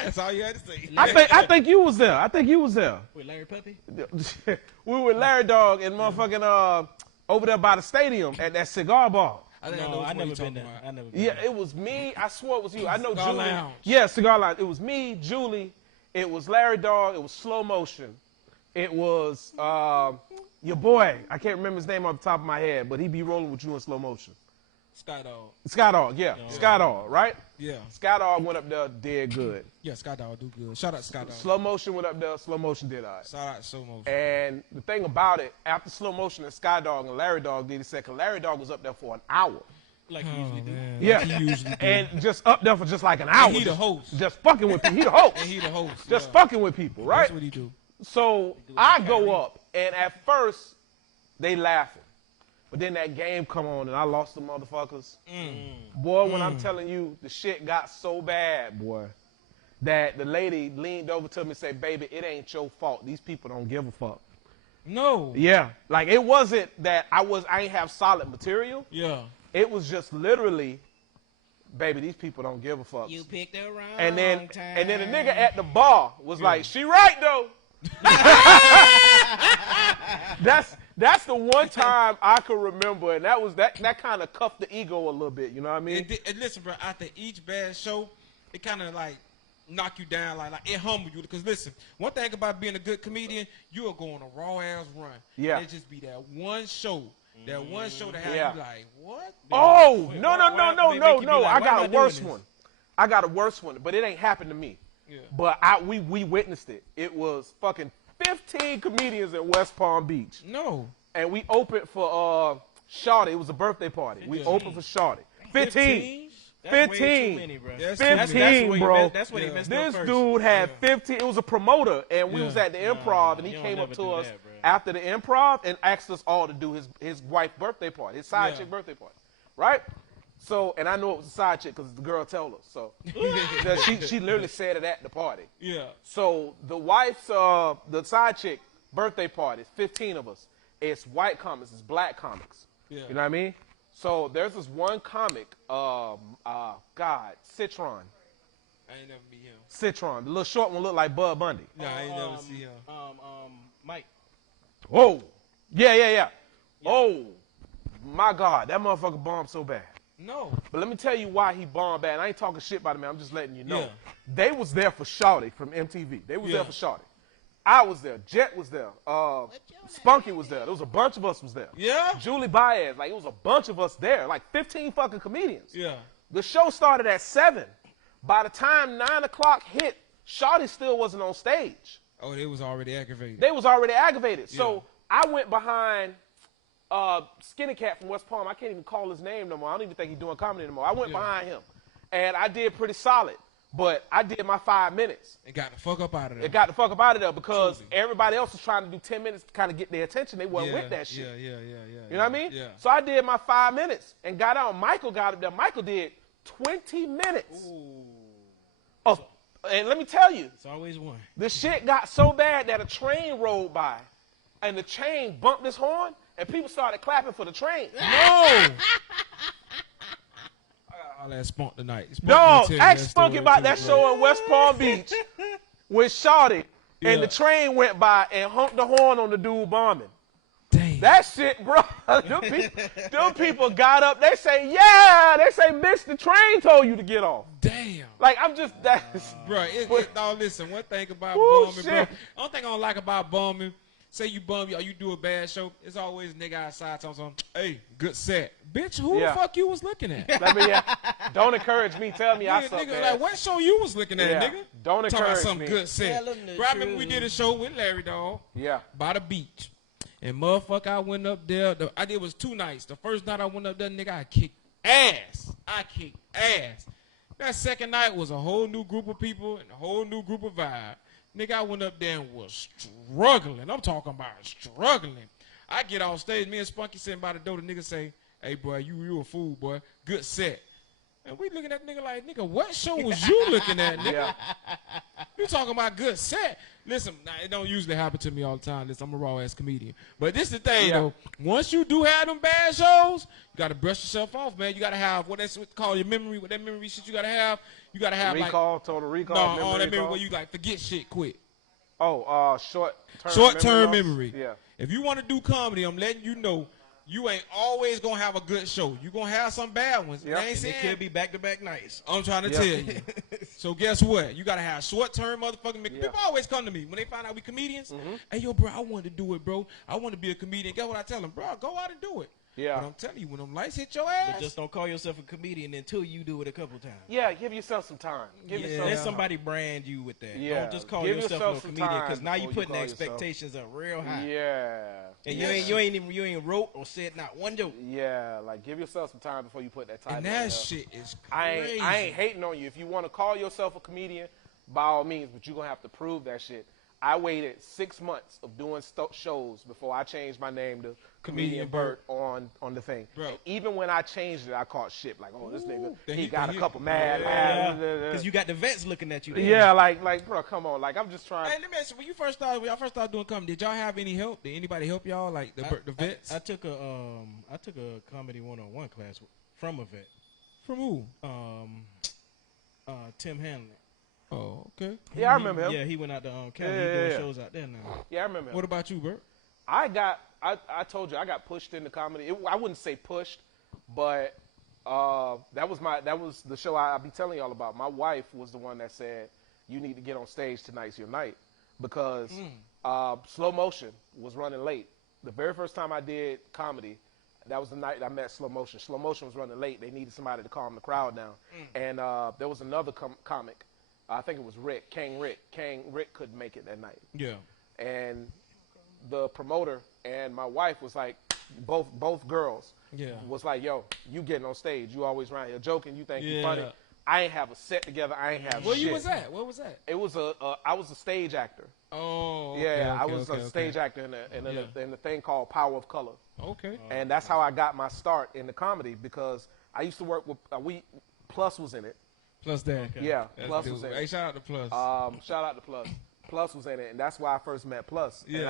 That's all you had to say. I think you was there. I think you was there. With Larry Puppy? We were with Larry Dog and motherfucking over there by the stadium at that cigar bar. I never been there. I never been Yeah, there. it was me. I swore it was you. I know Cigar Julie. Lounge. Yeah, Cigar Lounge. It was me, Julie. It was Larry Dog. It was Slow Motion. It was your boy. I can't remember his name off the top of my head, but he be rolling with you in Slow Motion. Skydog. Skydog, yeah. Skydog, right? Yeah. Skydog went up there, did good. Yeah, Skydog do good. Shout out Skydog. Slow Motion went up there, Slow Motion did all right. Shout out Slow Motion. And the thing about it, after Slow Motion and Skydog and Larry Dog did, he said, 'cause Larry Dog was up there for an hour. Like you usually do. Man, Yeah. like he usually do. And just up there for just like an hour. he the host. Just fucking with people. He the host. And he the host. Just yeah. fucking with people, right? That's what he do. So I go up, and at first, they laughing. But then that game come on, and I lost the motherfuckers. Boy, when I'm telling you, the shit got so bad, boy, that the lady leaned over to me and said, "Baby, it ain't your fault. These people don't give a fuck." No. Yeah. Like, it wasn't that I ain't have solid material. Yeah. It was just literally, "Baby, these people don't give a fuck." You picked the wrong And then time. the nigga at the bar was like, "She right though." That's the one time I could remember, and that kind of cuffed the ego a little bit. You know what I mean? And listen, bro. After each bad show, it kind of like knock you down, like it humble you. Because listen, one thing about being a good comedian, you are going a raw ass run. Yeah. And it just be that one show. That one show that have you like, what? Oh, no. Like, I got why a am I worse doing one. I got a worse one, but it ain't happened to me. Yeah. But we witnessed it. It was fucking 15 comedians in West Palm Beach. No. And we opened for Shawty. It was a birthday party. We opened for Shawty. 15. That's way 15. too many, bro. That's 15, where bro. That's what he messed This up first. dude had 15. It was a promoter, and we Yeah. was at the Improv, and he you came don't up never to do us that, bro. after the Improv and asked us all to do his wife's birthday party, his side Yeah. chick birthday party, right? So, and I know it was a side chick because the girl told us. So, she literally said it at the party. Yeah. So the wife's the side chick birthday party. It's 15 of us. It's white comics. It's black comics. Yeah. You know what I mean? So there's this one comic, Citron. I ain't never meet him. Citron. The little short one looked like Bud Bundy. No, I ain't never see him. Mike. Whoa. Yeah. Oh, my God. That motherfucker bombed so bad. No. But let me tell you why he bombed bad. I ain't talking shit about him, man. I'm just letting you know. Yeah. They was there for Shawty from MTV. They was Yeah. there for Shawty. I was there. Jet was there. Spunky was there. There was a bunch of us was there. Yeah? Julie Baez. Like, it was a bunch of us there. Like, 15 fucking comedians. Yeah. The show started at 7. By the time 9 o'clock hit, Shawty still wasn't on stage. Oh, they was already aggravated. They was already aggravated. Yeah. So I went behind Skinny Cat from West Palm. I can't even call his name no more. I don't even think he's doing comedy anymore. I went behind him, and I did pretty solid. But I did my 5 minutes. It got the fuck up out of there. It got the fuck up out of there because Truly. everybody else was trying to do 10 minutes to kind of get their attention. They wasn't with that shit. Yeah. You know what I mean? Yeah. So I did my 5 minutes and got out. Michael got up there. Michael did 20 minutes. And let me tell you, It's always one. the shit got so bad that a train rolled by, and the train bumped his horn, and people started clapping for the train. No! I'll ask Spunk tonight. Spunk Dog, gonna tell you ask that Spunky story about too, that bro. show in West Palm Beach with Shawty, and Yeah. the train went by and honked the horn on the dude bombing. Damn. Damn. That shit, bro. them people got up. They say, yeah. They say, bitch, the train told you to get off. Damn. Like, I'm just, that's. Bro, no, listen, one thing about Woo, bumming, shit. bro. Only thing I don't like about bumming, say you bum or you do a bad show, it's always a nigga outside talking something, hey, good set. Bitch, who the fuck you was looking at? Let me, don't encourage me. Tell me I suck nigga, ass. like, what show you was looking at, nigga? Don't Talking encourage about some me. good set. Tell 'em the Bro, I remember we truth. did a show with Larry, dog. Yeah. By the beach. And motherfucker, I went up there. I did was 2 nights. The first night I went up there, nigga, I kicked ass. That second night was a whole new group of people and a whole new group of vibe. Nigga, I went up there and was struggling. I'm talking about struggling. I get off stage, me and Spunky sitting by the door, the nigga say, hey, boy, you a fool, boy. Good set. And we looking at the nigga like, nigga, what show was you looking at, nigga? Yeah. You talking about good set. Listen, now, it don't usually happen to me all the time. Listen, I'm a raw-ass comedian. But this the thing, though. Once you do have them bad shows, you got to brush yourself off, man. You got to have what that's called your memory, what that memory shit you got to have. You got to have, recall, total recall, no, memory all that memory recall. where you, like, forget shit quick. Oh, short-term Short-term loss? memory. Yeah. If you want to do comedy, I'm letting you know, you ain't always going to have a good show. You going to have some bad ones. Yep. I ain't And saying it could be back-to-back nights. I'm trying to tell you. So guess what? You got to have short-term motherfucking memory. People always come to me when they find out we comedians. Hey, yo, bro, I want to do it, bro. I want to be a comedian. Guess what I tell them? Bro, go out and do it. Yeah. But I'm telling you, when them lights hit your ass. But just don't call yourself a comedian until you do it a couple times. Yeah, give yourself some time. Give yourself Let some somebody brand you with that. Yeah. Don't just call Give yourself yourself no some comedian because time now you before you putting the call yourself. expectations up real high. Yeah. And you ain't wrote or said not one joke. Yeah, like give yourself some time before you put that title. And on that there. shit is I crazy. ain't hating on you. If you want to call yourself a comedian, by all means, but you're gonna have to prove that shit. I waited 6 months of doing shows before I changed my name to Comedian Bert on the thing. Bro. And even when I changed it, I caught shit like, oh, this nigga, Then he he- got then a he- couple mad. Because you got the vets looking at you. There. Yeah, like, bro, come on. Like, I'm just trying. Hey, let me ask you, when y'all first started doing comedy, did y'all have any help? Did anybody help y'all, like the vets? I took a comedy 101 class from a vet. From who? Tim Hanley. Oh, okay. Yeah, I remember him. Yeah, he went out to county. Yeah, He doing yeah. shows out there now. Yeah, I remember him. What about you, Bert? I told you I got pushed into comedy. I wouldn't say pushed, but that was the show I be telling y'all about. My wife was the one that said you need to get on stage, tonight's your night, because Slow Motion was running late. The very first time I did comedy, that was the night I met Slow Motion. Slow Motion was running late. They needed somebody to calm the crowd down, and there was another comic. I think it was Rick, King Rick. King Rick couldn't make it that night. Yeah. And the promoter and my wife was like, both girls was like, yo, you getting on stage. You always around here joking. You think you funny. I ain't have a set together. I ain't have Where shit. you was at? Where was that? It was I was a stage actor. Oh, Yeah, I was a stage actor in the thing called Power of Color. Okay. And that's how I got my start in the comedy, because I used to work with, Plus was in it. Plus that. Yeah, That's Plus dope. was in Hey, it. shout out to Plus. Shout out to Plus. Plus was in it, and that's why I first met Plus. And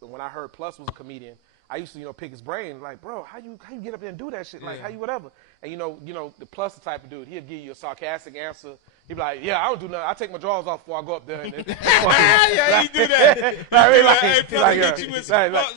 when I heard Plus was a comedian, I used to pick his brain, like, bro, how you get up there and do that shit? Like, how you whatever? And the Plus the type of dude, he'll give you a sarcastic answer. He'd be like, yeah, I don't do nothing. I take my drawers off before I go up there. And yeah, he do that.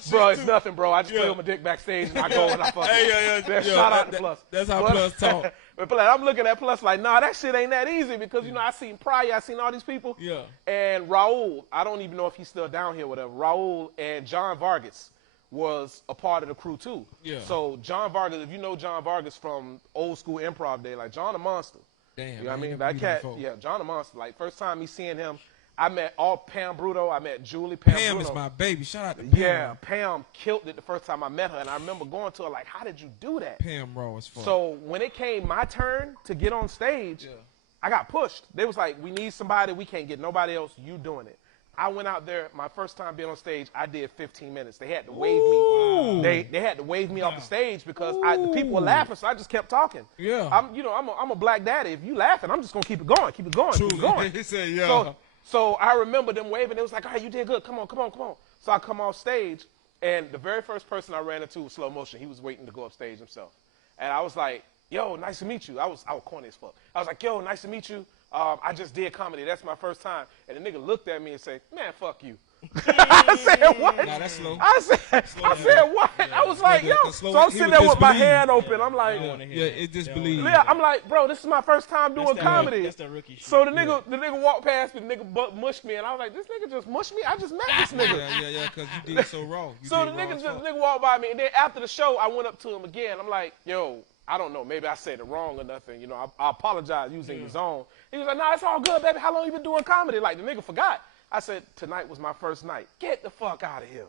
Bro, it's nothing, bro. I just play with my dick backstage and I go and I fuck. Shout out to Plus. That's how Plus talk. But I'm looking at Plus like, nah, that shit ain't that easy, because I seen Pryor, I seen all these people. Yeah. And Raul, I don't even know if he's still down here, or whatever. Raul and John Vargas was a part of the crew too. Yeah. So John Vargas, if you know John Vargas from old school improv day, like John a monster. Damn. You know what I mean? That cat, John a monster. Like first time me seeing him, I met Pam Bruto, I met Julie. Pam Bruto. is my baby. Shout out to Pam. Yeah, Pam killed it the first time I met her, and I remember going to her like, how did you do that? Pam raw as fuck. So when it came my turn to get on stage, I got pushed. They was like, we need somebody, we can't get nobody else, you doing it. I went out there, my first time being on stage, I did 15 minutes. They had to wave me. They had to wave me off the stage because the people were laughing, so I just kept talking. Yeah. I'm a black daddy. If you laughing, I'm just gonna keep it going, keep it going, keep it going. He said, yeah. So I remember them waving. It was like, all right, you did good. Come on. So I come off stage, and the very first person I ran into was Slow Motion. He was waiting to go up stage himself. And I was like, yo, nice to meet you. I was corny as fuck. I was like, yo, nice to meet you. I just did comedy. That's my first time. And the nigga looked at me and said, man, fuck you. I said, what? Nah, that's slow. I said, what? I was like, yo. So I'm sitting there with my hand open. I'm like, it just believes. yeah, I'm like, bro, this is my first time doing comedy. That's the rookie shit. So the nigga walked past me, the nigga mushed me, and I was like, this nigga just mushed me? I just met this nigga. Yeah, because you did it so raw. So the nigga walked by me, and then after the show, I went up to him again. I'm like, yo, I don't know, maybe I said it wrong or nothing. You know, I apologize using his own. He was like, nah, it's all good, baby. How long you been doing comedy? Like, the nigga forgot. I said, tonight was my first night. Get the fuck out of here.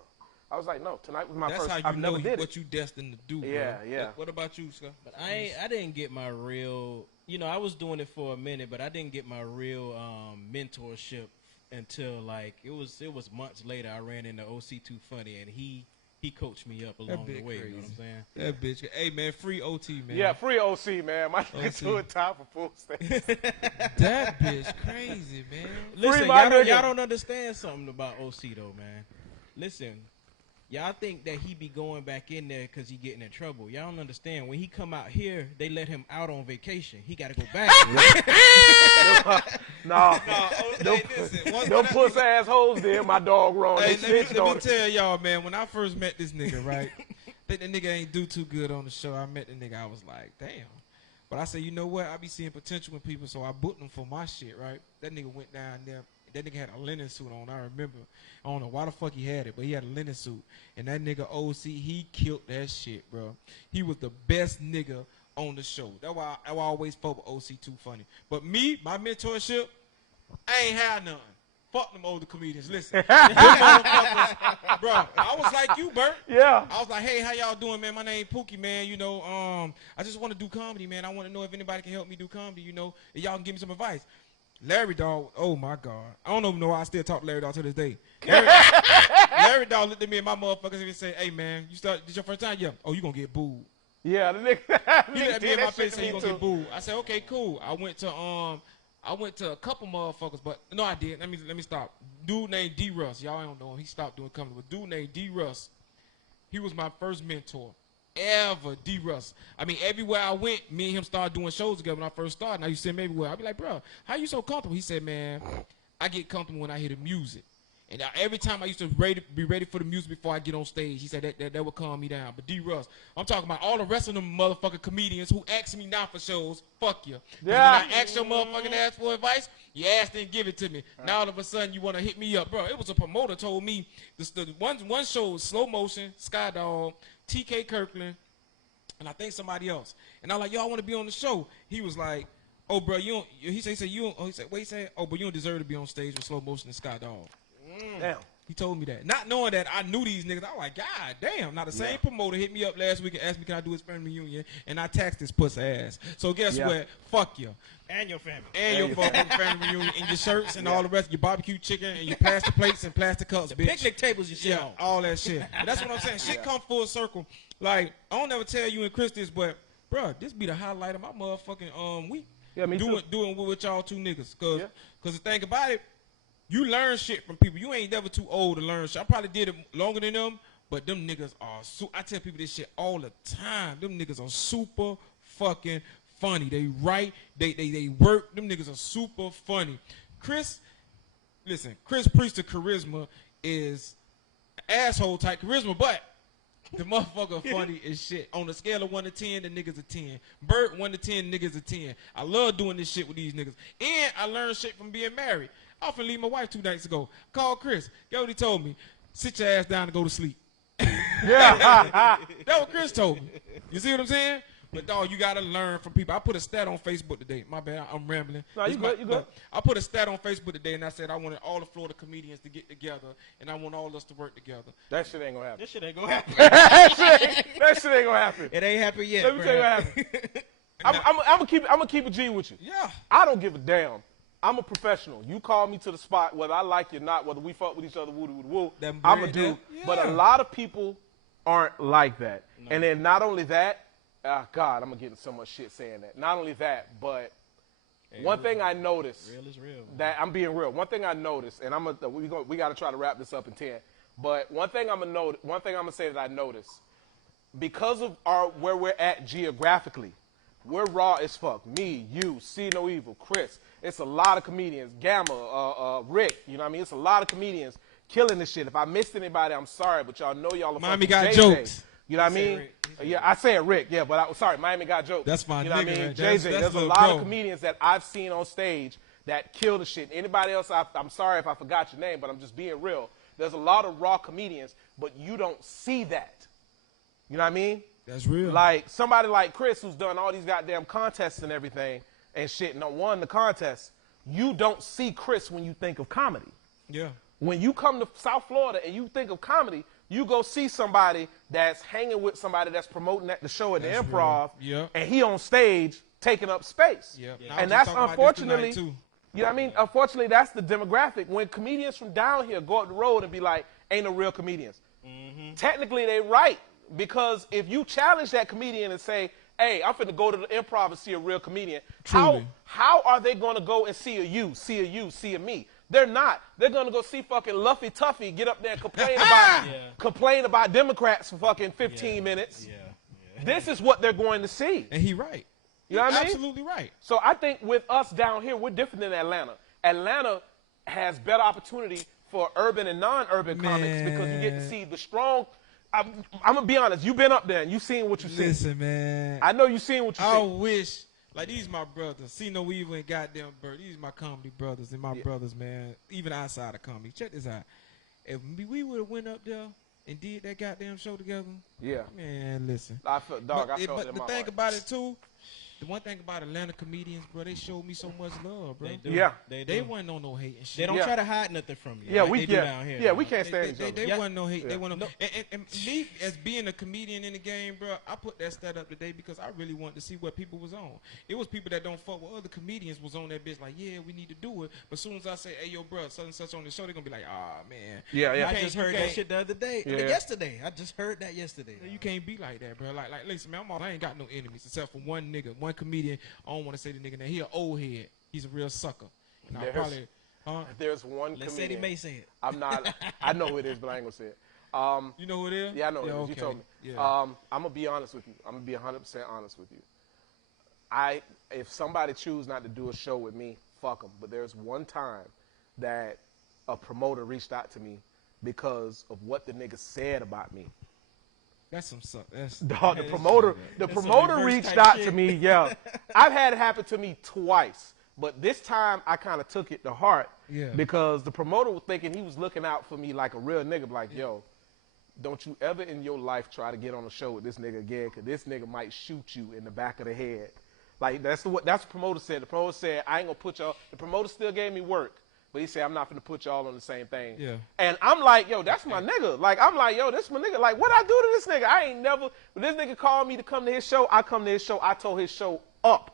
I was like, no, tonight was my first. That's how you know what you destined to do. Yeah, bro. yeah. What about you, Scott? But I didn't get my real. You know, I was doing it for a minute, but I didn't get my real mentorship until like it was months later. I ran into OC Too Funny, and he coached me up along the way. Crazy. You know what I'm saying? That bitch. Hey man, free OT man. Yeah, free OC, man. My nigga doing time for full stage. That bitch crazy, man. Listen, y'all don't understand something about OC though, man. Listen, y'all think that he be going back in there because he getting in trouble. Y'all don't understand. When he come out here, they let him out on vacation. He got to go back. No, them puss assholes did my dog wrong. Hey, They snitched on let me it. tell y'all, man, when I first met this nigga, right? Think the nigga ain't do too good on the show. I met the nigga, I was like, damn. But I said, you know what? I be seeing potential in people, so I booked him for my shit, right? That nigga went down there. That nigga had a linen suit on. I remember. I don't know why the fuck he had it, but he had a linen suit. And that nigga OC, he killed that shit, bro. He was the best nigga on the show. That's why I always fuck with OC Too Funny. But me, my mentorship, I ain't had none. Fuck them older comedians. Listen, them motherfuckers, bro. I was like you, Bert. Yeah. I was like, hey, how y'all doing, man? My name Pookie, man. You know, I just want to do comedy, man. I want to know if anybody can help me do comedy. You know, and y'all can give me some advice. Larry Dog, oh my God. I don't even know why I still talk to Larry Dog to this day. Larry Dog looked at me and my motherfuckers and said, hey, man, this your first time? Yeah. Oh, you going to get booed. Yeah, the nigga. He looked at me in my face and said, you going to get booed. I said, okay, cool. I went to a couple motherfuckers, but no, I did. Let me stop. Dude named D. Russ. Y'all don't know him. He stopped doing comedy. But dude named D. Russ, he was my first mentor. Ever, D. Russ. I mean, everywhere I went, me and him started doing shows together when I first started. And I used to see him everywhere. I'd be like, bro, how you so comfortable? He said, man, I get comfortable when I hear the music. And every time I used to be ready for the music before I get on stage, he said that would calm me down. But D. Russ, I'm talking about all the rest of them motherfucking comedians who ask me now for shows, fuck you. Yeah. When I ask your motherfucking ass for advice, you asked and give it to me. Now all of a sudden you want to hit me up. Bro, it was a promoter told me, the one show was Slow Motion, Sky Dog, TK Kirkland, and I think somebody else. And I'm like, yo, I want to be on the show. He was like, oh, bro, you don't, he said, oh, but you don't deserve to be on stage with Slow Motion and Sky Dog. Damn. He told me that. Not knowing that I knew these niggas. I was like, God damn. Now the same promoter hit me up last week and asked me, can I do his family reunion? And I taxed his pussy ass. So guess what? Fuck you. And your family. And your fucking family reunion and your shirts and all the rest, your barbecue chicken and your plastic plates and plastic cups, bitch. Picnic tables you shit on. All that shit. But that's what I'm saying. Shit come full circle. Like, I don't ever tell you and Chris this, but, bro, this be the highlight of my motherfucking week. Yeah, me too. Doing with y'all two niggas. Cause the thing about it, you learn shit from people. You ain't never too old to learn shit. I probably did it longer than them, but them niggas are I tell people this shit all the time. Them niggas are super fucking funny. They write, they work. Them niggas are super funny. Chris Priest of charisma is asshole type charisma, but the motherfucker funny as shit. On a scale of 1 to 10, the niggas a 10. Bert, 1 to 10, niggas a 10. I love doing this shit with these niggas. And I learned shit from being married. I often leave my wife 2 nights ago. Called Chris. Guess what he told me? Sit your ass down and go to sleep. Yeah. That's what Chris told me. You see what I'm saying? But dog, you gotta learn from people. I put a stat on Facebook today. My bad, I'm rambling. No, you good. I put a stat on Facebook today, and I said I wanted all the Florida comedians to get together, and I want all of us to work together. That shit ain't gonna happen. This shit ain't gonna happen. that shit ain't gonna happen. It ain't happened yet. Let me tell you what happened. I'm gonna keep a G with you. Yeah. I don't give a damn. I'm a professional. You call me to the spot, whether I like you or not, whether we fuck with each other, woo. I'm a dude. Yeah. But a lot of people aren't like that. No. And then not only that, God, I'm getting so much shit saying that. Not only that, but one thing I noticed. Real is real. That I'm being real. One thing I noticed, and we got to try to wrap this up in 10. But one thing I'm gonna say that I noticed, because of where we're at geographically, we're raw as fuck. Me, you, See No Evil, Chris. It's a lot of comedians. Gamma, Rick. You know what I mean? It's a lot of comedians killing this shit. If I missed anybody, I'm sorry, but y'all know y'all are Miami fucking got JJ. jokes. You know what I mean? Yeah, I said Rick. Yeah, but sorry, Miami got jokes. That's my You know what I nigga, mean? man. JJ, That's there's a little lot bro. of comedians that I've seen on stage that kill the shit. Anybody else, I'm sorry if I forgot your name, but I'm just being real. There's a lot of raw comedians, but you don't see that. You know what I mean? That's real. Like somebody like Chris, who's done all these goddamn contests and everything and shit, and won the contest. You don't see Chris when you think of comedy. Yeah. When you come to South Florida and you think of comedy, you go see somebody that's hanging with somebody that's promoting the show at the Improv, and he on stage taking up space. Yeah. And that's unfortunately, you know what I mean? Unfortunately, that's the demographic. When comedians from down here go up the road and be like, ain't no real comedians. Technically, they right, because if you challenge that comedian and say, hey, I'm finna go to the Improv and see a real comedian, how are they gonna go and see a me? They're not. They're gonna go see fucking Luffy Tuffy get up there and complain about Democrats for fucking 15 minutes. This is what they're going to see. And he right. You know what I mean? Absolutely right. So I think with us down here, we're different than Atlanta. Atlanta has better opportunity for urban and non-urban comics because you get to see the strong. I'm gonna be honest. You've been up there and you've seen what you've seen. Listen, man. I know you've seen what you've seen. I wish, like, these my brothers. See no evil and goddamn bird. These my comedy brothers and my brothers, man. Even outside of comedy. Check this out. If we would have went up there and did that goddamn show together, man, listen. I felt dog. I felt it in my But think heart. about it too. The one thing about Atlanta comedians, bro, they showed me so much love, bro. They do. Yeah. They wasn't on no hate and shit. They don't try to hide nothing from you. Yeah, like we they do down here. Yeah, we can't stand each other. They wasn't no hate. Yeah. They wasn't no. And me as being a comedian in the game, bro, I put that stat up today because I really wanted to see what people was on. It was people that don't fuck with other comedians was on that bitch like, yeah, we need to do it. But as soon as I say, hey, yo, bro, such and such on the show, they're gonna be like, ah, man. Yeah. I just heard that shit the other day. I mean, yesterday. I just heard that yesterday. You can't be like that, bro. Like, listen, man, I ain't got no enemies except for one nigga, one comedian. I don't want to say the nigga name. He an old head. He's a real sucker. And I probably, there's one Let's comedian. say he may say it. I'm not. I know who it is, but I ain't gonna say it. you know who it is? Yeah, I know who it is. Okay. You told me. Yeah. I'm gonna be honest with you. I'm gonna be 100% honest with you. If somebody choose not to do a show with me, fuck them. But there's one time that a promoter reached out to me because of what the nigga said about me. That's some suck. The promoter reached out to me. Yeah, I've had it happen to me twice, but this time I kind of took it to heart. Yeah. Because the promoter was thinking he was looking out for me like a real nigga. Like, yo, don't you ever in your life try to get on a show with this nigga again, because this nigga might shoot you in the back of the head. Like, that's what the promoter said. The promoter said, I ain't gonna put y'all. The promoter still gave me work, but he said, I'm not gonna put y'all on the same thing. Yeah. And I'm like, yo, that's my nigga. Like, I'm like, yo, this my nigga. Like, what I do to this nigga? I ain't never. When this nigga called me to come to his show, I come to his show. I tore his show up.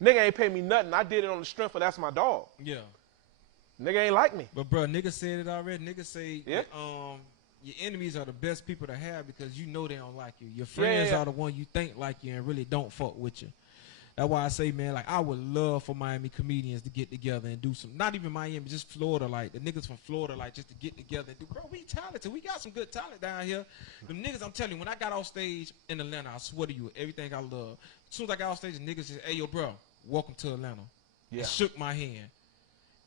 Nigga ain't pay me nothing. I did it on the strength of that's my dog. Yeah. Nigga ain't like me. But bro, nigga said it already. Nigga say, Yeah. your enemies are the best people to have because you know they don't like you. Your friends are the one you think like you and really don't fuck with you. That's why I say, man, like, I would love for Miami comedians to get together and do some, not even Miami, just Florida, like, the niggas from Florida, like, just to get together and do, bro, we talented. We got some good talent down here. The niggas, I'm telling you, when I got off stage in Atlanta, I swear to you, everything I love. As soon as I got off stage, the niggas just, hey, yo, bro, welcome to Atlanta. Yeah. And shook my hand.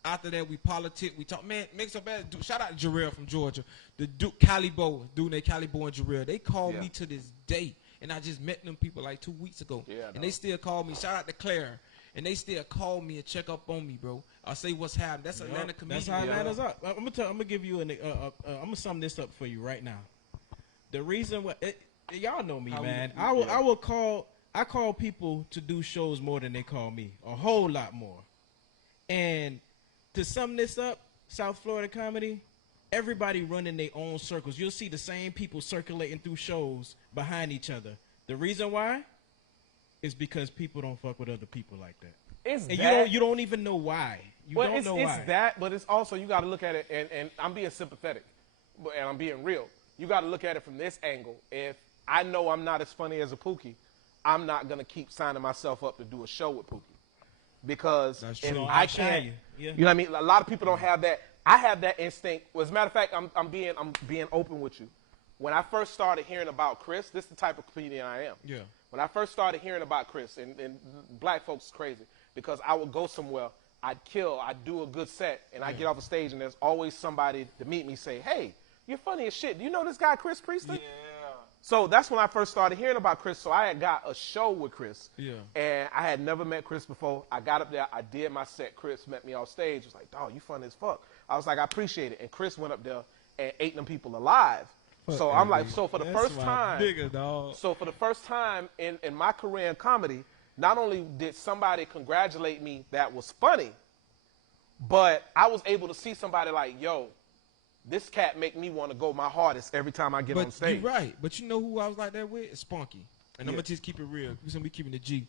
After that, we politic, we talk, man, make so bad. Dude, shout out to Jarrell from Georgia. The dude, Calibo, dude named Calibo and Jarrell. They called me to this day. And I just met them people like 2 weeks ago. Yeah, and they still call me. Shout out to Claire. And they still call me and check up on me, bro. I say what's happening. That's Atlanta comedian. That's how Atlanta's up. I'm gonna give you I'm gonna sum this up for you right now. The reason y'all know me, man. I call people to do shows more than they call me. A whole lot more. And to sum this up, South Florida comedy, everybody running their own circles. You'll see the same people circulating through shows behind each other. The reason why is because people don't fuck with other people like that. You don't even know why. You don't know why. It's that, but it's also, you got to look at it, and I'm being sympathetic, and I'm being real. You got to look at it from this angle. If I know I'm not as funny as a Pookie, I'm not going to keep signing myself up to do a show with Pookie. Because if I can't, you know what I mean? A lot of people don't have that. I have that instinct. Well, as a matter of fact, I'm being open with you. When I first started hearing about Chris, this is the type of comedian I am. Yeah. When I first started hearing about Chris, and black folks is crazy, because I would go somewhere, I'd do a good set, and I get off the stage, and there's always somebody to meet me say, hey, you're funny as shit. Do you know this guy, Chris Priestley? Yeah. So that's when I first started hearing about Chris. So I had got a show with Chris. Yeah. And I had never met Chris before. I got up there. I did my set. Chris met me off stage. He was like, dog, you funny as fuck. I was like, I appreciate it. And Chris went up there and ate them people alive. So I'm like, so for the first time, so for the first time in my career in comedy, not only did somebody congratulate me that was funny, but I was able to see somebody like, yo, this cat make me want to go my hardest every time I get on stage. You're right. But you know who I was like that with? It's Spunky. And I'm going to just keep it real. We're going to be keeping the G.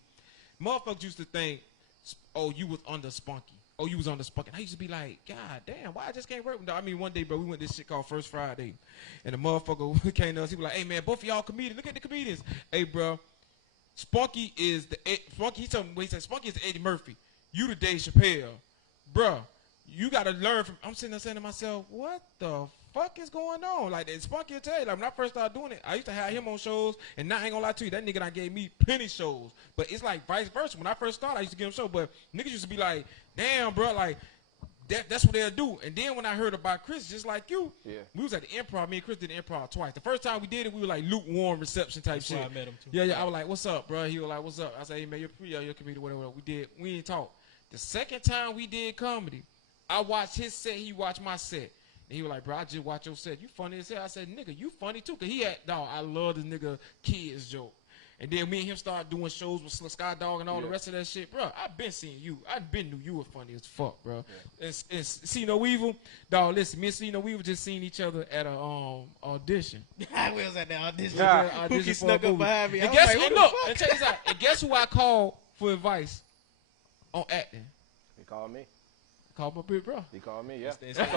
Motherfuckers used to think, oh, you was under Spunky. Oh, you was under Spunky. And I used to be like, God damn, why I just can't work with them? I mean, one day, bro, we went to this shit called First Friday. And the motherfucker came to us. He was like, hey, man, both of y'all comedians. Look at the comedians. Hey, bro, Spunky is Spunky, he told me, he said, Spunky is Eddie Murphy. You the Dave Chappelle. Bro, you got to learn from, I'm sitting there saying to myself, what the fuck is going on? Like, Spunky will tell you, like, when I first started doing it, I used to have him on shows, and now I ain't gonna lie to you, that nigga done gave me plenty shows. But it's like vice versa. When I first started, I used to give him shows, but niggas used to be like, damn, bro, like, that's what they'll do. And then when I heard about Chris, just like you, we was at the Improv. Me and Chris did the Improv twice. The first time we did it, we were like lukewarm reception type shit. I met him too. Yeah. I was like, what's up, bro? He was like, what's up? I said, hey, man, you're comedian, whatever. We ain't talk. The second time we did comedy, I watched his set, he watched my set. And he was like, bro, I just watched your set. You funny as hell. I said, nigga, you funny too. Because he had, dog, I love this nigga kids joke. And then me and him started doing shows with Sky Dog and all the rest of that shit. Bro, I've been seeing you. I've been knew you were funny as fuck, bro. Yeah. And See No Evil, dog, listen, me and See No Evil just seen each other at a audition. I was at the audition. Yeah. Pookie snuck up behind me. And guess, like, look, and check this out. And guess who I called for advice on acting? He called me. Called my big bro. He called me, yeah. That's what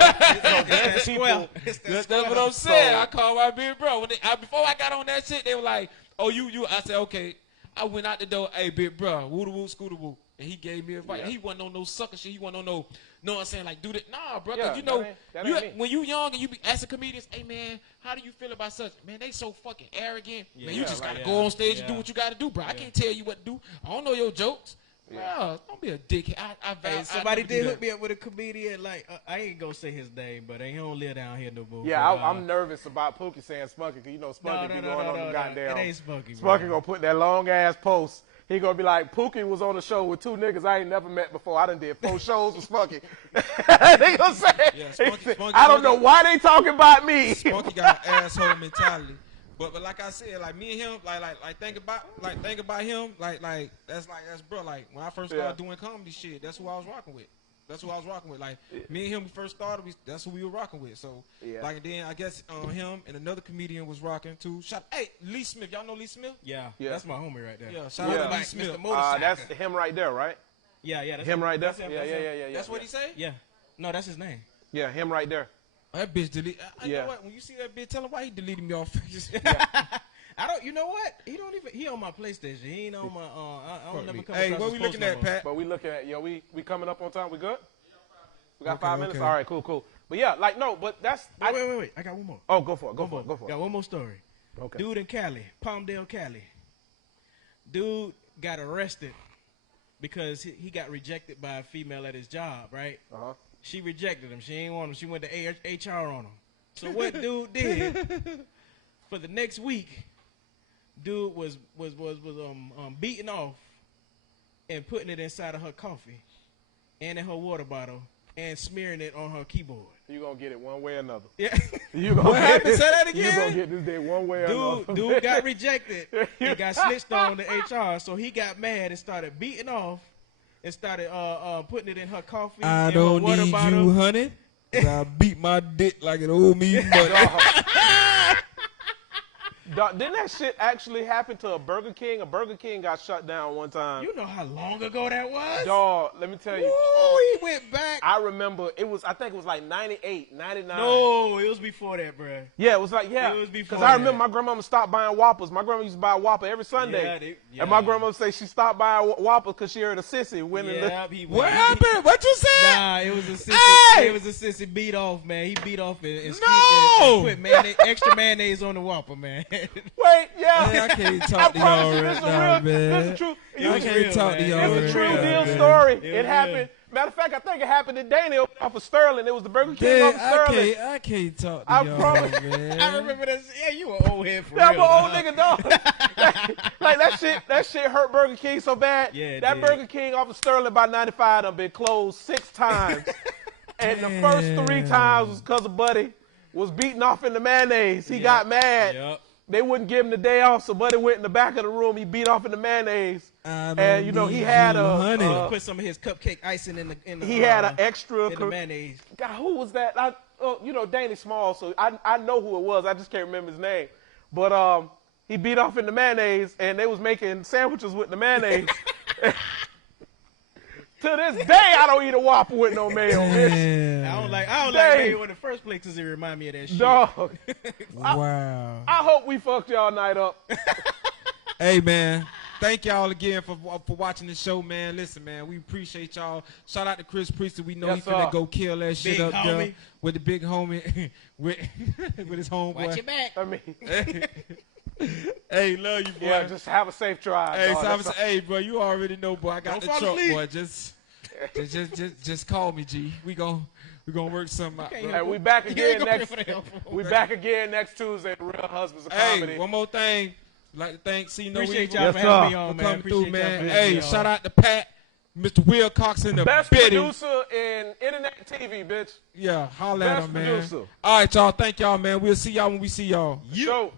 I'm saying. I called my big bro. Before I got on that shit, they were like, oh, you. I said, okay. I went out the door, hey, big bro, woo-da-woo, scooter-woo. And he gave me advice. Yeah. He wasn't on no sucker shit. He wasn't on no, know what I'm saying, like, do that. Nah, bro, you know, when you young and you be asking comedians, hey, man, how do you feel about such? Man, they so fucking arrogant. Yeah, man, you just got to go on stage and do what you got to do, bro. I can't tell you what to do. I don't know your jokes. Yeah. Bro, don't be a dickhead. Somebody did hook me up with a comedian. Like, I ain't gonna say his name, but he don't live down here no more. Yeah, I'm nervous about Pookie saying Spunky, because you know Spunky be going on the goddamn. It ain't Spunky. Spunky gonna put that long ass post. He gonna be like, Pookie was on the show with two niggas I ain't never met before. I done did 4 shows with Spunky. They gonna say, Spunky, I don't know why they talking about me. Spunky got an asshole mentality. But like I said, like me and him, like think about him, like that's bro. Like when I first started doing comedy shit, that's who I was rocking with. Like me and him, we first started, that's who we were rocking with. So like then I guess him and another comedian was rocking too. Hey, Lee Smith, y'all know Lee Smith? Yeah, that's my homie right there. Yeah, shout out to Lee Smith. That's him right there, right? Yeah, that's him right there. Yeah. That's what he say? Yeah, no, that's his name. Yeah, him right there. That bitch delete. You know what? When you see that bitch, tell him why he deleted me off. I don't. You know what? He don't even. He on my PlayStation. He ain't on my. I don't never come. Hey, what we looking at, Pat? But we looking at we coming up on time. We good? We got 5 minutes. All right, cool. But yeah, like no, but that's. Wait. I got one more. Oh, go for it. Go for it. Got one more story. Okay. Dude in Cali, Palmdale, Cali. Dude got arrested because he got rejected by a female at his job. Right. She rejected him. She ain't want him. She went to HR on him. So what dude did for the next week? Dude was beating off and putting it inside of her coffee and in her water bottle and smearing it on her keyboard. You gonna get it one way or another. Yeah. You gonna what happened? Say that again. You gonna get this day one way or another. Dude got rejected and got snitched on to HR. So he got mad and started beating off. And started putting it in her coffee. I don't her water need bottle. you, honey. I beat my dick like an old me. Dog, didn't that shit actually happen to a Burger King? A Burger King got shut down one time. You know how long ago that was? Dog, let me tell you. Ooh, he went back. I remember I think it was like 98, 99. No, it was before that, bro. Yeah, it was like, It was before because I remember my grandmama stopped buying Whoppers. My grandma used to buy a Whopper every Sunday. And my grandma say she stopped buying Whoppers because she heard a sissy winning. What happened? What you said? Nah, it was a sissy. Hey! It was a sissy beat off, man. He beat off and put extra mayonnaise on the Whopper, man. Wait, yeah. Man, I can't I talk to y'all promise you, this right is now, a real, man. this is a true. I can't talk to y'all It's a right true now, deal man. story. Yeah, It happened. Matter of fact, I think it happened in Dana off of Sterling. It was the Burger King Dude, off of Sterling. I can't talk to I y'all, promise- man. I remember that. Yeah, you were old head for Yeah, real. I'm an old dog. nigga, dog. like that shit hurt Burger King so bad. Yeah, it that did. Burger King off of Sterling by 95 done been closed 6 times. And the first 3 times was because of Buddy was beating off in the mayonnaise. He got mad. Yep. They wouldn't give him the day off, so Buddy went in the back of the room. He beat off in the mayonnaise. And, you know, he had a... Put some of his cupcake icing in the he had an extra... in the mayonnaise. God, who was that? You know, Danny Small, so I know who it was. I just can't remember his name. But he beat off in the mayonnaise, and they was making sandwiches with the mayonnaise. To this day, I don't eat a Whopper with no mayo, bitch. I don't like mayo in the first place because it remind me of that shit. Dog. Wow. I hope we fucked y'all night up. Hey, man. Thank y'all again for watching the show, man. Listen, man, we appreciate y'all. Shout out to Chris Priestley. We know Yes, he finna sir. go kill that shit Big up there homie. with the big homie, with his homeboy. Watch your back. I mean, Hey, love you, boy. yeah, just have a safe drive. Hey, dog. so That's hey, bro, you already know, boy. I got Don't the fall truck, asleep. boy. Just call me, G. We gonna work something out. Hey, Bro. we back again gonna next. pay for the help. We back again next Tuesday. Real Husbands of Comedy. Hey, one more thing. Like to thank See No Appreciate Evil y'all Yes, for having sir. me on, for man. coming through, Appreciate y'all man. for having Hey, me shout on. out to Pat, Mr. Will Cox in the Best building. producer in internet TV, bitch. Yeah, holla at Best him, man. producer. All right, y'all. Thank y'all, man. We'll see y'all when we see y'all. Show.